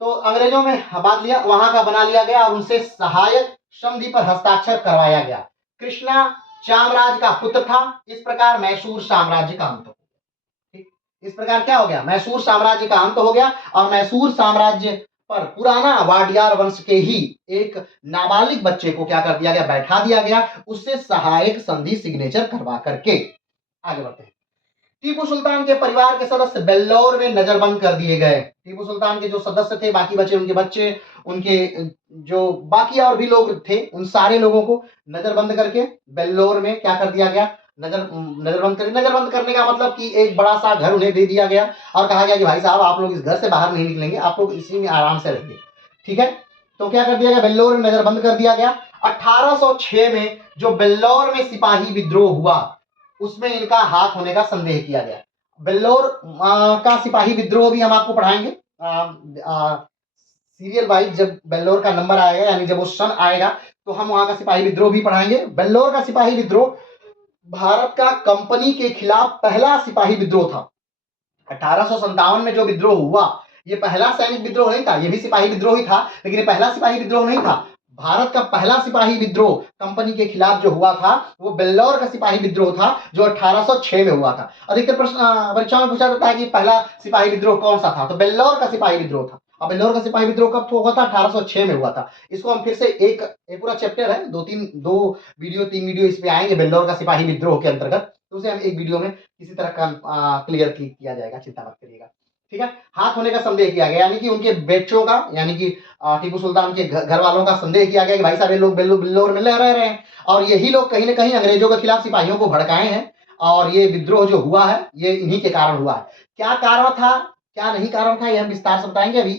तो अंग्रेजों में बात लिया, वहां का बना लिया गया और उनसे सहायक संधि पर हस्ताक्षर करवाया गया। कृष्णा चामराज का पुत्र था। इस प्रकार मैसूर साम्राज्य का अंत हो गया। इस प्रकार क्या हो गया, मैसूर साम्राज्य का अंत हो गया और मैसूर साम्राज्य पर पुराना वाडियार वंश के ही एक नाबालिग बच्चे को क्या कर दिया गया, बैठा दिया गया, उससे सहायक संधि सिग्नेचर करवा करके। आगे बढ़ते हैं। टीपू सुल्तान के परिवार के सदस्य बेल्लौर में नजरबंद कर दिए गए। टीपू सुल्तान के जो सदस्य थे, बाकी बचे उनके बच्चे, उनके जो बाकी और भी लोग थे, उन सारे लोगों को नजरबंद करके बेल्लौर में क्या कर दिया गया, नजरबंद करने का मतलब कि एक बड़ा सा घर उन्हें दे दिया गया और कहा गया कि भाई साहब आप लोग इस घर से बाहर नहीं निकलेंगे, आप लोग इसी में आराम से रहेंगे। ठीक है, तो क्या कर दिया गया, बेल्लौर में नजरबंद कर दिया गया। 1806 में जो बेल्लौर में सिपाही विद्रोह हुआ उसमें इनका हाथ होने का संदेह किया गया। बेल्लौर का सिपाही विद्रोह भी हम आपको पढ़ाएंगे सीरियल वाइज। जब बेल्लौर का नंबर आएगा यानी जब वो सन आएगा तो हम वहां का सिपाही विद्रोह भी पढ़ाएंगे। बेल्लौर का सिपाही विद्रोह भारत का कंपनी के खिलाफ पहला सिपाही विद्रोह था। 1857 में जो विद्रोह हुआ ये पहला सैनिक विद्रोह नहीं था, ये भी सिपाही विद्रोह ही था, लेकिन ये पहला सिपाही विद्रोह नहीं था। भारत का पहला सिपाही विद्रोह कंपनी के खिलाफ जो हुआ था वो बेल्लौर का सिपाही विद्रोह था जो 1806 में हुआ था। अधिकतर प्रश्न परीक्षा में पूछा जाता है कि पहला सिपाही विद्रोह कौन सा था, तो बेल्लौर का सिपाही विद्रोह था। अब बेल्लौर का सिपाही विद्रोह कब हुआ था, 1806 में हुआ था। इसको हम फिर से एक पूरा चैप्टर है, दो वीडियो 3 वीडियो इस पे आएंगे बेल्लौर का सिपाही विद्रोह के अंतर्गत, तो उसे हम एक वीडियो में किसी तरह का क्लियर किया जाएगा, चिंता मत करिएगा। ठीक है, हाथ होने का संदेह किया गया यानी कि उनके बेटों का, यानी कि टीपू सुल्तान के घर वालों का संदेह किया गया कि भाई साहब ये लोग बेल्लौर में रह रहे हैं और यही लोग कहीं ना कहीं अंग्रेजों के खिलाफ सिपाहियों को भड़काए हैं और ये विद्रोह जो हुआ है ये इन्हीं के कारण हुआ है। क्या कारण था क्या नहीं कारण था ये हम विस्तार से बताएंगे। अभी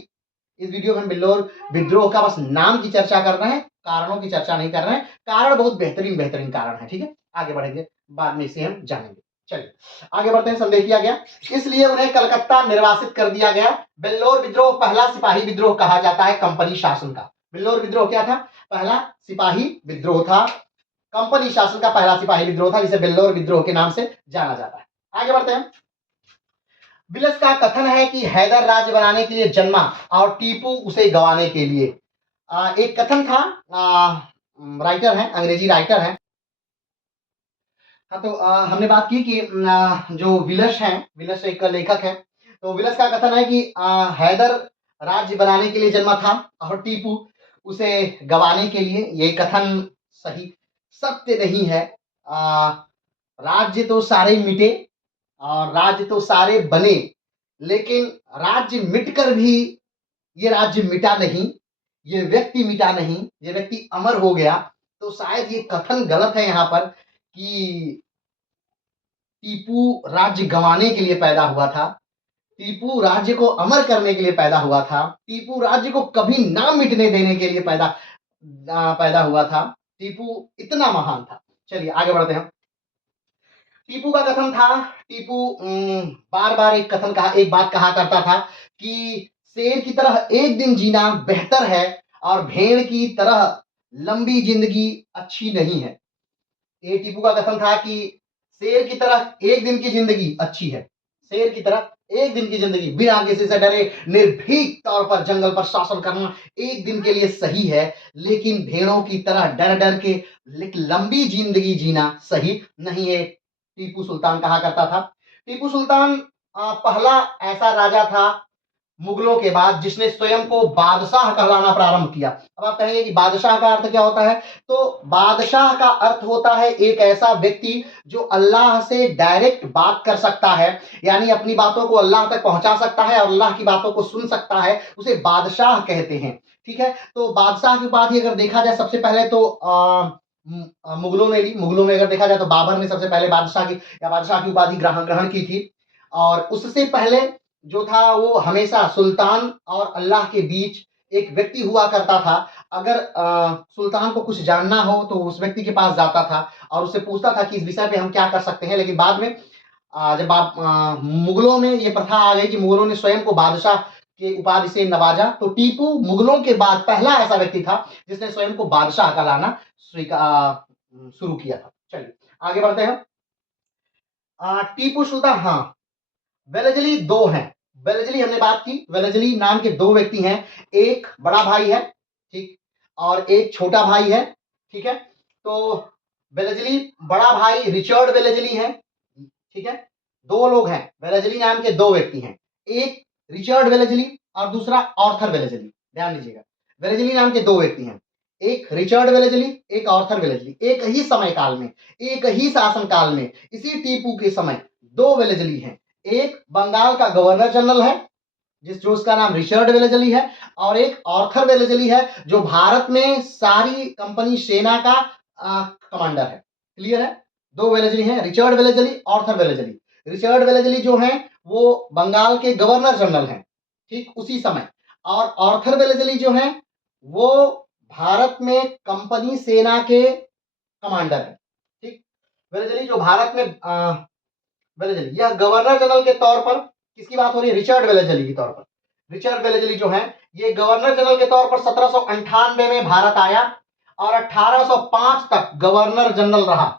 इस वीडियो में हम बेल्लौर विद्रोह का बस नाम की चर्चा कर रहे हैं, कारणों की चर्चा नहीं कर रहे हैं। कारण बहुत बेहतरीन कारण है। ठीक है, आगे बढ़ेंगे, बाद में इसे हम जानेंगे। चलिए आगे बढ़ते हैं। संदेह किया गया इसलिए उन्हें कलकत्ता निर्वासित कर दिया गया। बेल्लौर विद्रोह पहला सिपाही विद्रोह कहा जाता है कंपनी शासन का। बेल्लौर विद्रोह क्या था, पहला सिपाही विद्रोह था, कंपनी शासन का पहला सिपाही विद्रोह था जिसे बेल्लौर विद्रोह के नाम से जाना जाता है। आगे बढ़ते हैं। विलस का कथन है कि हैदर राज्य बनाने के लिए जन्मा और टीपू उसे गंवाने के लिए। एक कथन था, राइटर है, अंग्रेजी राइटर है। हाँ, तो हमने बात की कि जो विलस है, विलस एक लेखक है, तो विलस का कथन है कि हैदर राज्य बनाने के लिए जन्मा था और टीपू उसे गंवाने के लिए। ये कथन सही सत्य नहीं है। राज्य तो सारे मिटे और राज्य तो सारे बने, लेकिन राज्य मिटकर भी ये राज्य मिटा नहीं, ये व्यक्ति मिटा नहीं, ये व्यक्ति अमर हो गया। तो शायद ये कथन गलत है यहाँ पर कि टीपू राज्य गंवाने के लिए पैदा हुआ था, टीपू राज्य को अमर करने के लिए पैदा हुआ था, टीपू राज्य को कभी ना मिटने देने के लिए पैदा हुआ था। टीपू इतना महान था। चलिए आगे बढ़ते हैं। टीपू का कथन था, टीपू बार बार एक बात कहा करता था कि शेर की तरह एक दिन जीना बेहतर है और भेड़ की तरह लंबी जिंदगी अच्छी नहीं है। ये टीपू का कथन था कि शेर की तरह एक दिन की जिंदगी अच्छी है, शेर की तरह एक दिन की जिंदगी बिना किसी से डरे निर्भीक तौर पर जंगल पर शासन करना एक दिन के लिए सही है, लेकिन भेड़ों की तरह डर डर के लंबी जिंदगी जीना सही नहीं है, टीपू सुल्तान कहा करता था। टीपू सुल्तान पहला ऐसा राजा था मुगलों के बाद जिसने स्वयं को बादशाह कहलाना प्रारंभ किया। अब आप कहेंगे कि बादशाह का अर्थ क्या होता है? तो बादशाह का अर्थ होता है एक ऐसा व्यक्ति जो अल्लाह से डायरेक्ट बात कर सकता है, यानी अपनी बातों को अल्लाह तक पहुंचा सकता है और अल्लाह की बातों को सुन सकता है, उसे बादशाह कहते हैं। ठीक है, तो बादशाह की उपाधि अगर देखा जाए सबसे पहले तो मुगलों ने ली। मुगलों में अगर देखा जाए तो बाबर ने सबसे पहले बादशाह की उपाधि ग्रहण ग्रहण की थी। और उससे पहले जो था वो हमेशा सुल्तान और अल्लाह के बीच एक व्यक्ति हुआ करता था। अगर सुल्तान को कुछ जानना हो तो उस व्यक्ति के पास जाता था और उससे पूछता था कि इस विषय पे हम क्या कर सकते हैं। लेकिन बाद में जब आप मुगलों में ये प्रथा आ गई कि मुगलों ने स्वयं को बादशाह के उपाधि से नवाजा, तो टीपू मुगलों के बाद पहला ऐसा व्यक्ति था जिसने स्वयं को बादशाह कहलाना शुरू किया था। चलिए आगे बढ़ते हैं। टीपू सुल्तान, हाँ, वेलेजली दो हैं। वेलेजली हमने बात की, वेलेजली नाम के दो व्यक्ति हैं, एक बड़ा भाई है, ठीक, और एक छोटा भाई है। ठीक है, तो वेलेजली बड़ा भाई रिचर्ड वेलेजली है। ठीक है, दो लोग हैं, वेलेजली नाम के दो व्यक्ति हैं, एक रिचर्ड वेलेजली और दूसरा आर्थर वेलेजली। ध्यान दीजिएगा, वेलेजली नाम के दो व्यक्ति हैं, एक रिचर्ड वेलेजली, एक आर्थर वेलेजली। एक ही समय काल में, एक ही शासन काल में, इसी टीपू के समय दो वेलेजली हैं। एक बंगाल का गवर्नर जनरल है जो उसका नाम रिचर्ड वेलेजली है, और एक आर्थर वेलेजली है जो भारत में सारी कंपनी सेना का कमांडर है। क्लियर है? दो वेलेजली हैं, Richard Wellesley, Arthur Wellesley. Richard Wellesley जो है वो बंगाल के गवर्नर जनरल हैं, ठीक उसी समय। और आर्थर वेलेजली जो है वो भारत में कंपनी सेना के कमांडर है। ठीक, वेलेजली जो भारत में वेलेजली, यह गवर्नर जनरल के तौर पर, किसकी बात हो रही है? रिचर्ड वेलेजली के तौर पर। रिचर्ड वेलेजली जो है ये गवर्नर जनरल के तौर पर 1798 में भारत आया और 1805 तक गवर्नर जनरल रहा।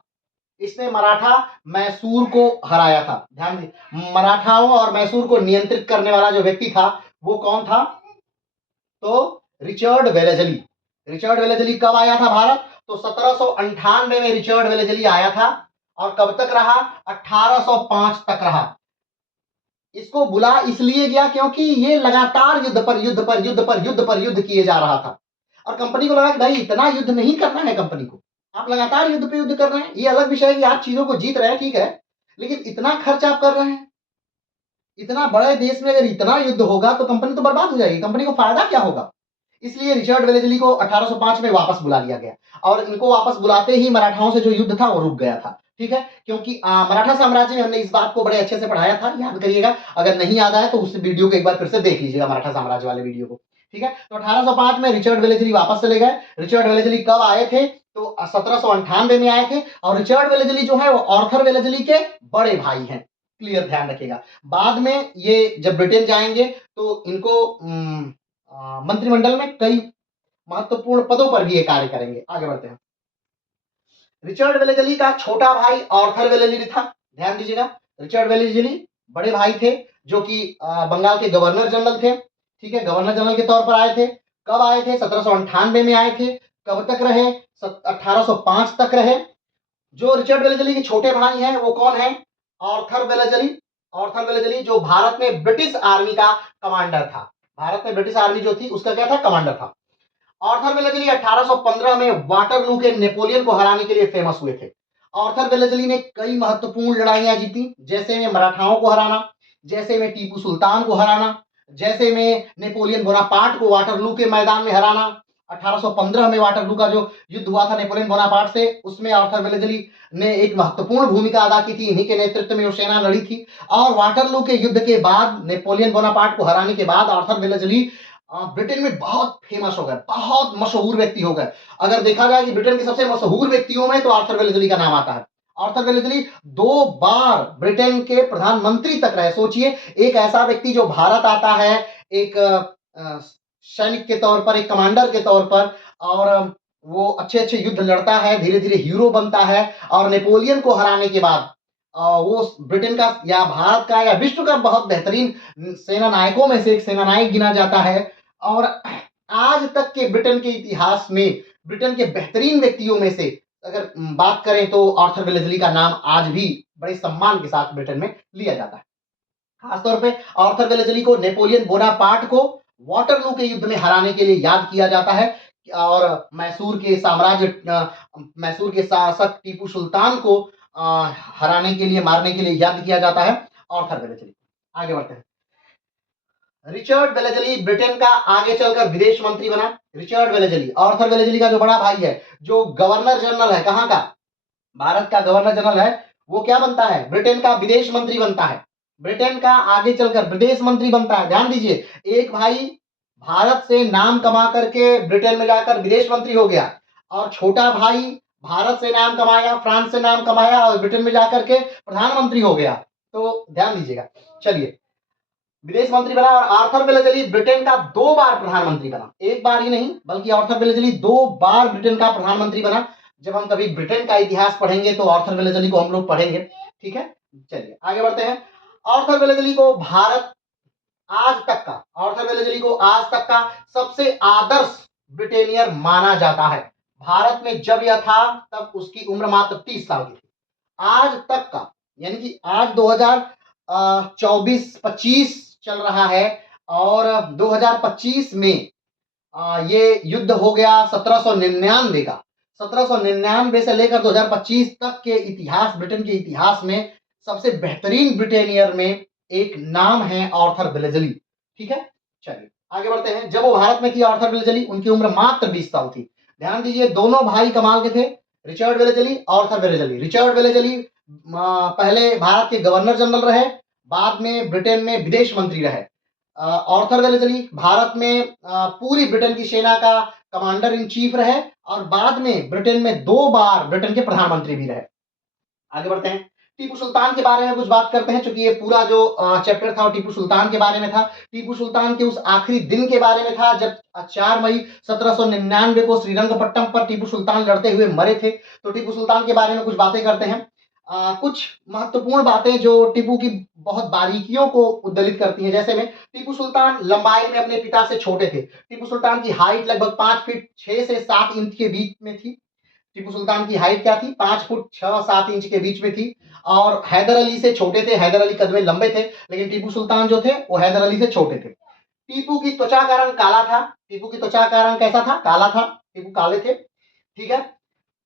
इसने मराठा मैसूर को हराया था। ध्यान दीजिए, मराठाओं और मैसूर को नियंत्रित करने वाला जो व्यक्ति था वो कौन था? तो रिचर्ड वेलेजली। रिचर्ड वेलेजली कब आया था भारत? तो 1798 में रिचर्ड वेलेजली आया था और कब तक रहा? 1805 तक रहा। इसको बुला इसलिए गया क्योंकि ये लगातार युद्ध पर युद्ध पर युद्ध पर युद्ध पर युद्ध किए जा रहा था और कंपनी को लगा कि भाई इतना युद्ध नहीं करना है कंपनी को, आप लगातार युद्ध पे युद्ध कर रहे हैं। ये अलग विषय है कि आप चीजों को जीत रहे हैं, ठीक है, लेकिन इतना खर्च आप कर रहे हैं, इतना बड़े देश में अगर इतना युद्ध होगा तो कंपनी तो बर्बाद हो जाएगी, कंपनी को फायदा क्या होगा। इसलिए रिचर्ड वेलेजली को 1805 में वापस बुला लिया गया और इनको वापस बुलाते ही मराठाओं से जो युद्ध था वो रुक गया था। ठीक है, क्योंकि मराठा साम्राज्य में हमने इस बात को बड़े अच्छे से पढ़ाया था, याद करिएगा। अगर नहीं याद आया तो उस वीडियो को एक बार फिर से देख लीजिएगा, मराठा साम्राज्य वाले वीडियो को। ठीक है, तो 1805 में रिचर्ड वेलेजली वापस चले गए। रिचर्ड वेलेजली कब आए थे? तो 1798 में आए थे और रिचर्ड वेलेजली जो है वो आर्थर वेलेजली के बड़े भाई हैं। क्लियर, ध्यान रखिएगा। बाद में ये जब ब्रिटेन जाएंगे तो इनको मंत्रिमंडल में कई महत्वपूर्ण पदों पर भी ये कार्य करेंगे। आगे बढ़ते हैं। रिचर्ड वेलेजली का छोटा भाई आर्थर वेलेजली था। ध्यान दीजिएगा, रिचर्ड वेलेजली बड़े भाई थे जो कि बंगाल के गवर्नर जनरल थे। ठीक है, गवर्नर जनरल के तौर पर आए थे। कब आए थे? 1798 में आए थे। कब तक रहे? 1805 तक रहे। जो रिचर्ड वेलेजली के छोटे भाई हैं वो कौन है? Arthur Wellesley. आर्थर वेलेजली जो भारत में ब्रिटिश आर्मी का कमांडर था। भारत में ब्रिटिश आर्मी जो थी उसका क्या था? कमांडर था। आर्थर वेलेजली 1815 में वाटरलू के नेपोलियन को हराने के लिए फेमस हुए थे। आर्थर वेलेजली ने कई महत्वपूर्ण लड़ाइयां जीती, जैसे में मराठाओं को हराना, जैसे में टीपू सुल्तान को हराना, जैसे में नेपोलियन बोनापार्ट को वाटरलू के मैदान में हराना। 1815 में वाटरलू का जो युद्ध हुआ था नेपोलियन बोनापार्ट से, उसमें आर्थर वेलेजली ने एक महत्वपूर्ण भूमिका अदा की थी। इन्हीं के नेतृत्व में वो सेना लड़ी थी। और वाटरलू के युद्ध के बाद, नेपोलियन बोनापार्ट को हराने के बाद, आर्थर वेलेजली ब्रिटेन में बहुत फेमस हो गए, बहुत मशहूर व्यक्ति हो गए। अगर देखा जाए कि ब्रिटेन के सबसे मशहूर व्यक्तियों में तो आर्थर वेलेजली का नाम आता है। आर्थर वेलेजली 2 बार ब्रिटेन के प्रधानमंत्री तक रहे। सोचिए, एक ऐसा व्यक्ति जो भारत आता है एक सैनिक के तौर पर, एक कमांडर के तौर पर, और वो अच्छे अच्छे युद्ध लड़ता है, धीरे धीरे हीरो बनता है, और नेपोलियन को हराने के बाद वो ब्रिटेन का या भारत का या विश्व का बहुत बेहतरीन सेना नायकों में से एक सेना नायक गिना जाता है। और आज तक के ब्रिटेन के इतिहास में ब्रिटेन के बेहतरीन व्यक्तियों में से अगर बात करें तो आर्थर वेलेजली का नाम आज भी बड़े सम्मान के साथ ब्रिटेन में लिया जाता है। खासतौर पे आर्थर वेलेज़ली को नेपोलियन बोनापार्ट को वाटरलू के युद्ध में हराने के लिए याद किया जाता है और मैसूर के शासक टीपू सुल्तान को हराने के लिए, मारने के लिए याद किया जाता है आर्थर वेलेज़ली। आगे बढ़ते हैं। रिचर्ड वेलेज़ली ब्रिटेन का आगे चलकर विदेश मंत्री बना। रिचर्ड वेलेज़ली आर्थर वेलेज़ली का जो बड़ा भाई है, जो गवर्नर जनरल है, कहाँ का, भारत का गवर्नर जनरल है, वो क्या बनता है, ब्रिटेन का विदेश मंत्री बनता है। ब्रिटेन का आगे चलकर विदेश मंत्री बनता है। ध्यान दीजिए, एक भाई भारत से नाम कमा करके ब्रिटेन में जाकर विदेश मंत्री हो गया और छोटा भाई भारत से नाम कमाया, फ्रांस से नाम कमाया और ब्रिटेन में जाकर के प्रधानमंत्री हो गया। तो ध्यान दीजिएगा। चलिए, विदेश मंत्री बना और आर्थर वेलेज़ली ब्रिटेन का 2 बार प्रधानमंत्री बना। एक बार ही नहीं, बल्कि आर्थर वेलेज़ली 2 बार ब्रिटेन का प्रधानमंत्री बना। जब हम कभी ब्रिटेन का इतिहास पढ़ेंगे तो आर्थर वेलेज़ली को हम लोग पढ़ेंगे। ठीक है, चलिए आगे बढ़ते हैं। आर्थर वेलेज़ली को आर्थर वेलेज़ली को आज तक का सबसे आदर्श ब्रिटेनियर माना जाता है। भारत में जब यह था तब उसकी उम्र मात्र 30 साल की थी। आज तक का, यानी कि आज 2024-25 चल रहा है और 2025 में ये युद्ध हो गया 1799 का। 1799 से लेकर 2025 तक के इतिहास, ब्रिटेन के इतिहास में सबसे बेहतरीन ब्रिटेनियर में एक नाम है आर्थर वेलेज़ली। ठीक है, चलिए आगे बढ़ते हैं। जब वो भारत में थी आर्थर वेलेज़ली, उनकी उम्र मात्र 20 साल थी। ध्यान दीजिए, दोनों भाई कमाल के थे, रिचर्ड वेलेज़ली, आर्थर वेलेज़ली। रिचर्ड वेलेज़ली पहले भारत के गवर्नर जनरल रहे, बाद में ब्रिटेन में विदेश मंत्री रहे। आर्थर वेलेज़ली भारत में पूरी ब्रिटेन की सेना का कमांडर इन चीफ रहे और बाद में ब्रिटेन में 2 बार ब्रिटेन के प्रधानमंत्री भी रहे। आगे बढ़ते हैं। टीपू सुल्तान के बारे में कुछ बात करते हैं, क्योंकि ये पूरा जो चैप्टर था वो टीपू सुल्तान के बारे में था। टीपू सुल्तान के उस आखिरी दिन के बारे में था जब 4 मई 1799 को श्रीरंगपट्टम पर टीपू सुल्तान लड़ते हुए मरे थे। तो टीपू सुल्तान के बारे में कुछ बातें करते हैं। कुछ महत्वपूर्ण बातें जो टीपू की बहुत बारीकियों को उद्दलित करती हैं, जैसे में टीपू सुल्तान लंबाई में अपने पिता से छोटे थे। टीपू सुल्तान की हाइट लगभग 5 फीट 6 से 7 इंच के बीच में थी। टीपू सुल्तान की हाइट क्या थी, 5 फुट 6-7 इंच के बीच में थी और हैदर अली से छोटे थे। हैदर अली कद में लंबे थे, लेकिन टीपू सुल्तान जो थे वो हैदर अली से छोटे थे। टीपू की त्वचा का रंग काला था। टीपू की त्वचा का रंग कैसा था, काला था। टीपू काले थे, ठीक है,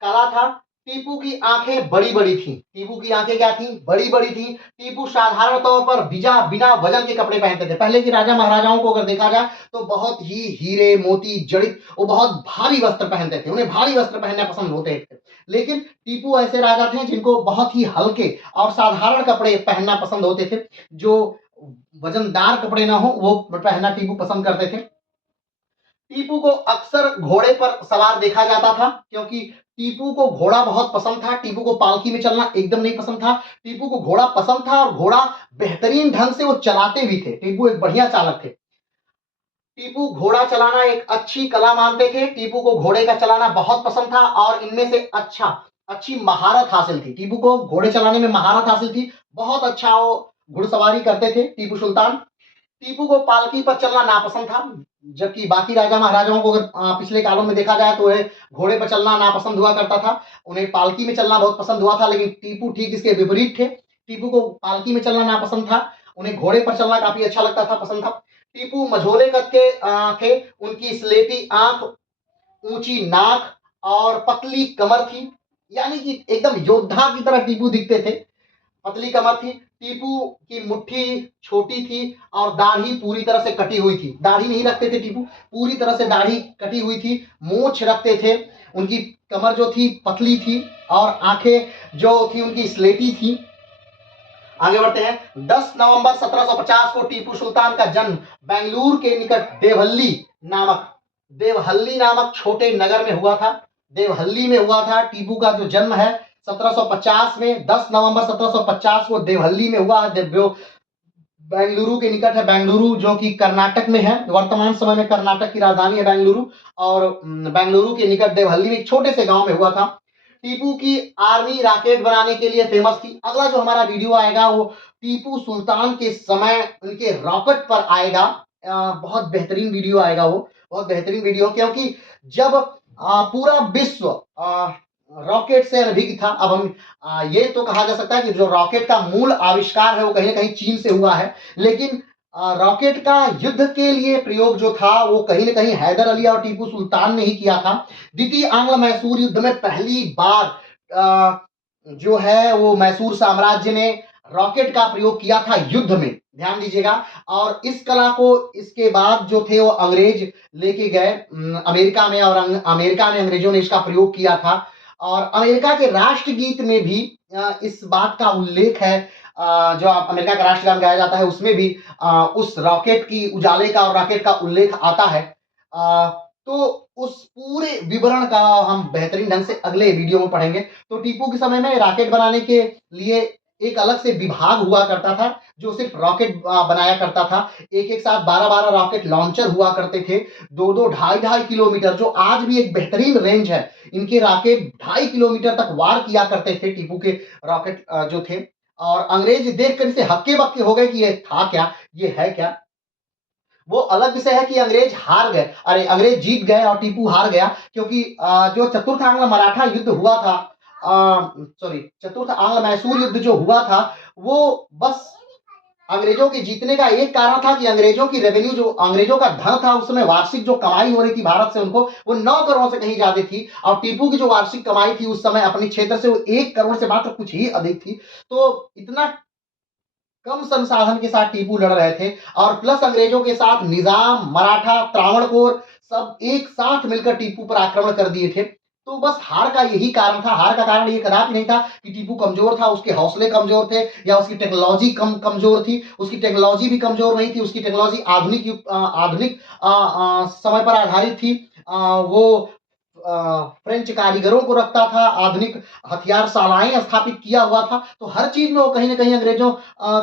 काला था। टीपू की आंखें बड़ी बड़ी थी। टीपू की आंखें क्या थी, बड़ी बड़ी थी। टीपू साधारण तौर पर बिना वजन के कपड़े पहनते थे। पहले के राजा महाराजाओं को अगर देखा जाए तो बहुत ही हीरे मोती जड़ित, वो बहुत भारी वस्त्र पहनते थे, उन्हें भारी वस्त्र पहनना पसंद होते थे। लेकिन टीपू ऐसे राजा थे जिनको बहुत ही हल्के और साधारण कपड़े पहनना पसंद होते थे, जो वजनदार कपड़े ना हो वो पहनना टीपू पसंद करते थे। टीपू को अक्सर घोड़े पर सवार देखा जाता था, क्योंकि टीपू को घोड़ा बहुत पसंद था। टीपू को पालकी में चलना एकदम नहीं पसंद था। टीपू को घोड़ा पसंद था और घोड़ा बेहतरीन ढंग से वो चलाते भी थे। टीपू एक बढ़िया चालक थे। टीपू घोड़ा चलाना एक अच्छी कला मानते थे। टीपू को घोड़े का चलाना बहुत पसंद था और इनमें से अच्छी महारत हासिल थी। टीपू को घोड़े चलाने में महारत हासिल थी, बहुत अच्छा वो घुड़सवारी करते थे टीपू सुल्तान। टीपू को पालकी पर चलना नापसंद था, जबकि बाकी राजा महाराजाओं को अगर पिछले कालों में देखा जाए तो उन्हें घोड़े पर चलना नापसंद हुआ करता था, उन्हें पालकी में चलना बहुत पसंद हुआ था। लेकिन टीपू ठीक इसके विपरीत थे। टीपू को पालकी में चलना नापसंद था, उन्हें घोड़े पर चलना काफी अच्छा लगता था, पसंद था। टीपू मझोले कद के थे। उनकी स्लेटी आंख, ऊंची नाक और पतली कमर थी, यानी कि एकदम योद्धा की तरह टीपू दिखते थे। पतली कमर थी। टीपू की मुट्ठी छोटी थी और दाढ़ी पूरी तरह से कटी हुई थी। दाढ़ी नहीं रखते थे टीपू, पूरी तरह से दाढ़ी कटी हुई थी। मूंछ रखते थे। उनकी कमर जो थी पतली थी और आंखें जो थी उनकी स्लेटी थी। आगे बढ़ते हैं। 10 नवंबर 1750 को टीपू सुल्तान का जन्म बेंगलुरु के निकट देवहल्ली नामक छोटे नगर में हुआ था। देवहल्ली में हुआ था टीपू का जो जन्म है 1750 में। 10 नवंबर 1750 को देवहल्ली में हुआ। बेंगलुरु के निकट है। बेंगलुरु जो कि कर्नाटक में है, वर्तमान समय में कर्नाटक की राजधानी है बेंगलुरु, और बेंगलुरु के निकट देवहल्ली में एक छोटे से गांव में हुआ था। टीपू की आर्मी रॉकेट बनाने के लिए फेमस थी। अगला जो हमारा वीडियो आएगा वो टीपू सुल्तान के समय उनके रॉकेट पर आएगा। बहुत बेहतरीन वीडियो आएगा वो, बहुत बेहतरीन वीडियो, क्योंकि जब पूरा विश्व रॉकेट से अनभिज्ञ था। अब हम ये तो कहा जा सकता है कि जो रॉकेट का मूल आविष्कार है वो कहीं न कहीं चीन से हुआ है। लेकिन रॉकेट का युद्ध के लिए प्रयोग जो था वो कहीं न कहीं हैदर अली और टीपू सुल्तान ने ही किया था। द्वितीय आंग्ल-मैसूर युद्ध में पहली बार जो है वो मैसूर साम्राज्य ने रॉकेट का प्रयोग किया था युद्ध में, ध्यान दीजिएगा। और इस कला को इसके बाद जो थे वो अंग्रेज लेके गए अमेरिका में, और अमेरिका में अंग्रेजों ने इसका प्रयोग किया था। और अमेरिका के राष्ट्रगीत में भी इस बात का उल्लेख है। जो अमेरिका का राष्ट्रगान गाया जाता है उसमें भी उस रॉकेट की उजाले का और रॉकेट का उल्लेख आता है। तो उस पूरे विवरण का हम बेहतरीन ढंग से अगले वीडियो में पढ़ेंगे। तो टीपू के समय में रॉकेट बनाने के लिए एक अलग से विभाग हुआ करता था जो सिर्फ रॉकेट बनाया करता था। एक-एक साथ 12-12 रॉकेट लॉन्चर हुआ करते थे। 2-2 ढाई-ढाई किलोमीटर, जो आज भी एक बेहतरीन रेंज है। इनके रॉकेट 2.5 किलोमीटर तक वार किया करते थे टीपू के रॉकेट जो थे। और अंग्रेज देखकर इसे हक्के-बक्के हो गए कि ये था क्या? ये है क्या? वो अलग विषय है कि अंग्रेज हार गए, अरे अंग्रेज जीत गए और टीपू हार गया, क्योंकि जो चतुर्थ आंग्ल मराठा युद्ध हुआ था, सॉरी चतुर्थ आंग्ल मैसूर युद्ध जो हुआ था, वो बस अंग्रेजों के जीतने का एक कारण था कि अंग्रेजों की रेवेन्यू, जो अंग्रेजों का धन था उस समय वार्षिक जो कमाई हो रही थी भारत से उनको, वो 9 करोड़ से कहीं ज्यादा थी। और टीपू की जो वार्षिक कमाई थी उस समय अपने क्षेत्र से वो 1 करोड़ से मात्र कुछ ही अधिक थी। तो इतना कम संसाधन के साथ टीपू लड़ रहे थे, और प्लस अंग्रेजों के साथ निजाम, मराठा, त्रावणकोर सब एक साथ मिलकर टीपू पर आक्रमण कर दिए थे। तो बस हार का यही कारण था। हार का कारण ये कदापि नहीं था कि टीपू कमजोर था, उसके हौसले कमजोर थे या उसकी टेक्नोलॉजी कमजोर थी। उसकी टेक्नोलॉजी भी कमजोर नहीं थी। उसकी टेक्नोलॉजी आधुनिक समय पर आधारित थी। वो फ्रेंच कारीगरों को रखता था, आधुनिक हथियारशालाएं स्थापित किया हुआ था। तो हर चीज में वो कहीं ना कहीं अंग्रेजों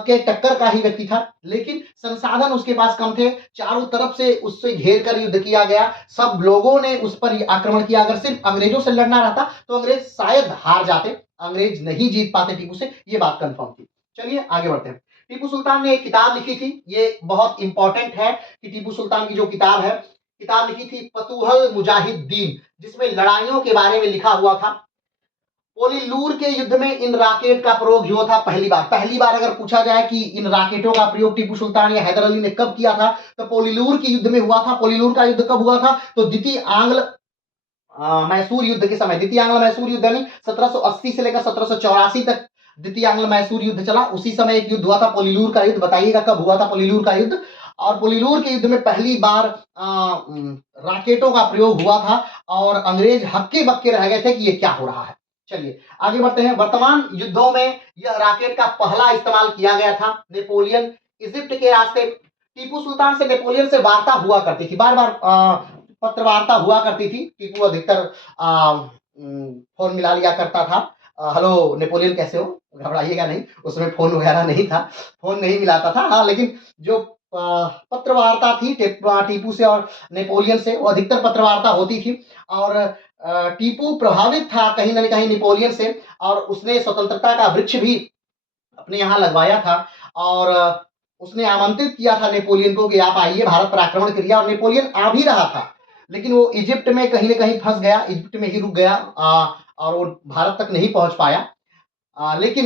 के टक्कर का ही व्यक्ति था। लेकिन संसाधन उसके पास कम थे। चारों तरफ से उससे घेर कर युद्ध किया गया, सब लोगों ने उस पर आक्रमण किया। अगर सिर्फ अंग्रेजों से लड़ना रहता तो अंग्रेज शायद हार जाते, अंग्रेज नहीं जीत पाते टीपू से, ये बात कंफर्म थी। चलिए आगे बढ़ते हैं। टीपू सुल्तान ने एक किताब लिखी थी, ये बहुत इंपॉर्टेंट है कि टीपू सुल्तान की जो किताब है, किताब लिखी थी फतुहल मुजाहिद्दीन, जिसमें लड़ाइयों के बारे में लिखा हुआ था। पोलीलूर के युद्ध में इन रॉकेट का प्रयोग हुआ था पहली बार अगर पूछा जाए कि इन रॉकेटों का प्रयोग टीपू सुल्तान या हैदर अली ने कब किया था, तो पोलीलूर के युद्ध में हुआ था। पोलीलूर का युद्ध कब हुआ था? तो द्वितीय आंग्ल मैसूर युद्ध के समय, द्वितीय आंग्ल मैसूर युद्ध यानी 1780 से लेकर 1784 तक द्वितीय आंग्ल मैसूर युद्ध चला। उसी समय एक युद्ध हुआ था पोलीलूर का युद्ध। बताइएगा कब हुआ था पोलीलूर का युद्ध? और पोलीलूर के युद्ध में पहली बार रॉकेटों का प्रयोग हुआ था, और अंग्रेज हक्के बक्के रह गए थे कि ये क्या हो रहा है। चलिए आगे बढ़ते हैं। वर्तमान युद्धों में यह रॉकेट का पहला इस्तेमाल किया गया था। नेपोलियन इजिप्ट के रास्ते, टीपू सुल्तान से नेपोलियन से वार्ता हुआ करती थी, बार बार पत्र वार्ता हुआ करती थी। टीपू अधिकतर फोन मिला लिया करता था, हेलो नेपोलियन कैसे हो, घबराइएगा नहीं, उसमें फोन वगैरह नहीं था, फोन नहीं मिलाता था। हाँ, लेकिन जो पत्र वार्ता थी टीपू से और नेपोलियन से, वो अधिकतर पत्र वार्ता होती थी। और टीपू प्रभावित था कहीं ना कहीं नेपोलियन से, और उसने स्वतंत्रता का वृक्ष भी अपने यहाँ लगवाया था। और उसने आमंत्रित किया था नेपोलियन को कि आप आइए भारत पर आक्रमण करिए, और नेपोलियन आ भी रहा था, लेकिन वो इजिप्ट में कहीं ना कहीं फंस गया, इजिप्ट में ही रुक गया, और वो भारत तक नहीं पहुंच पाया। लेकिन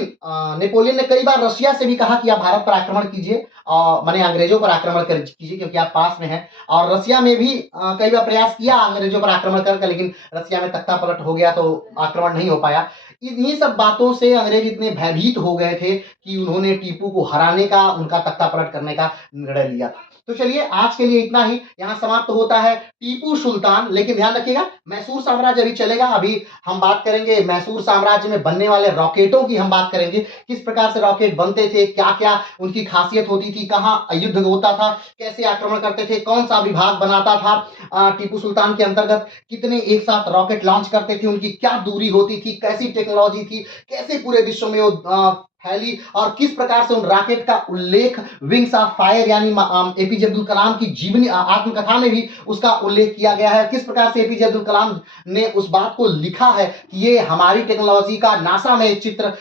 नेपोलियन ने कई बार रशिया से भी कहा कि आप भारत पर आक्रमण कीजिए, माने अंग्रेजों पर आक्रमण कीजिए क्योंकि आप पास में हैं। और रशिया में भी कई बार प्रयास किया अंग्रेजों पर आक्रमण करके, लेकिन रशिया में तख्ता पलट हो गया तो आक्रमण नहीं हो पाया। इन्हीं सब बातों से अंग्रेज इतने भयभीत हो गए थे कि उन्होंने टीपू को हराने का, उनका तख्ता पलट करने का निर्णय लिया था। तो चलिए आज के लिए इतना ही, यहाँ समाप्त होता है टीपू सुल्तान। लेकिन ध्यान रखिएगा मैसूर साम्राज्य अभी चलेगा। अभी हम बात करेंगे मैसूर साम्राज्य में बनने वाले रॉकेटों की, हम बात करेंगे किस प्रकार से रॉकेट बनते थे, क्या क्या उनकी खासियत होती थी, कहाँ युद्ध होता था, कैसे आक्रमण करते थे, कौन सा विभाग बनाता था टीपू सुल्तान के अंतर्गत, कितने एक साथ रॉकेट लॉन्च करते थे, उनकी क्या दूरी होती थी, कैसी टेक्नोलॉजी थी, कैसे पूरे विश्व में वो फैली, और किस प्रकार से उन रॉकेट का उल्लेख विंग्स ऑफ फायर यानी एपीजे अब्दुल कलाम की जीवनी आत्मकथा में भी उसका उल्लेख किया गया है। किस प्रकार से एपीजे अब्दुल कलाम ने उस बात को लिखा है कि ये हमारी टेक्नोलॉजी का नासा में चित्र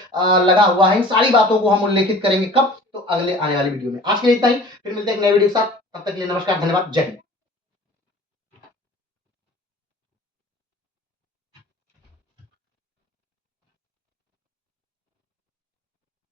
लगा हुआ है। इन सारी बातों को हम उल्लेखित करेंगे कब? तो अगले आने वाली वीडियो में। आज के लिए इतना ही, फिर मिलते हैं एक नए वीडियो के साथ। तब तक के लिए नमस्कार, धन्यवाद, जय हिंद।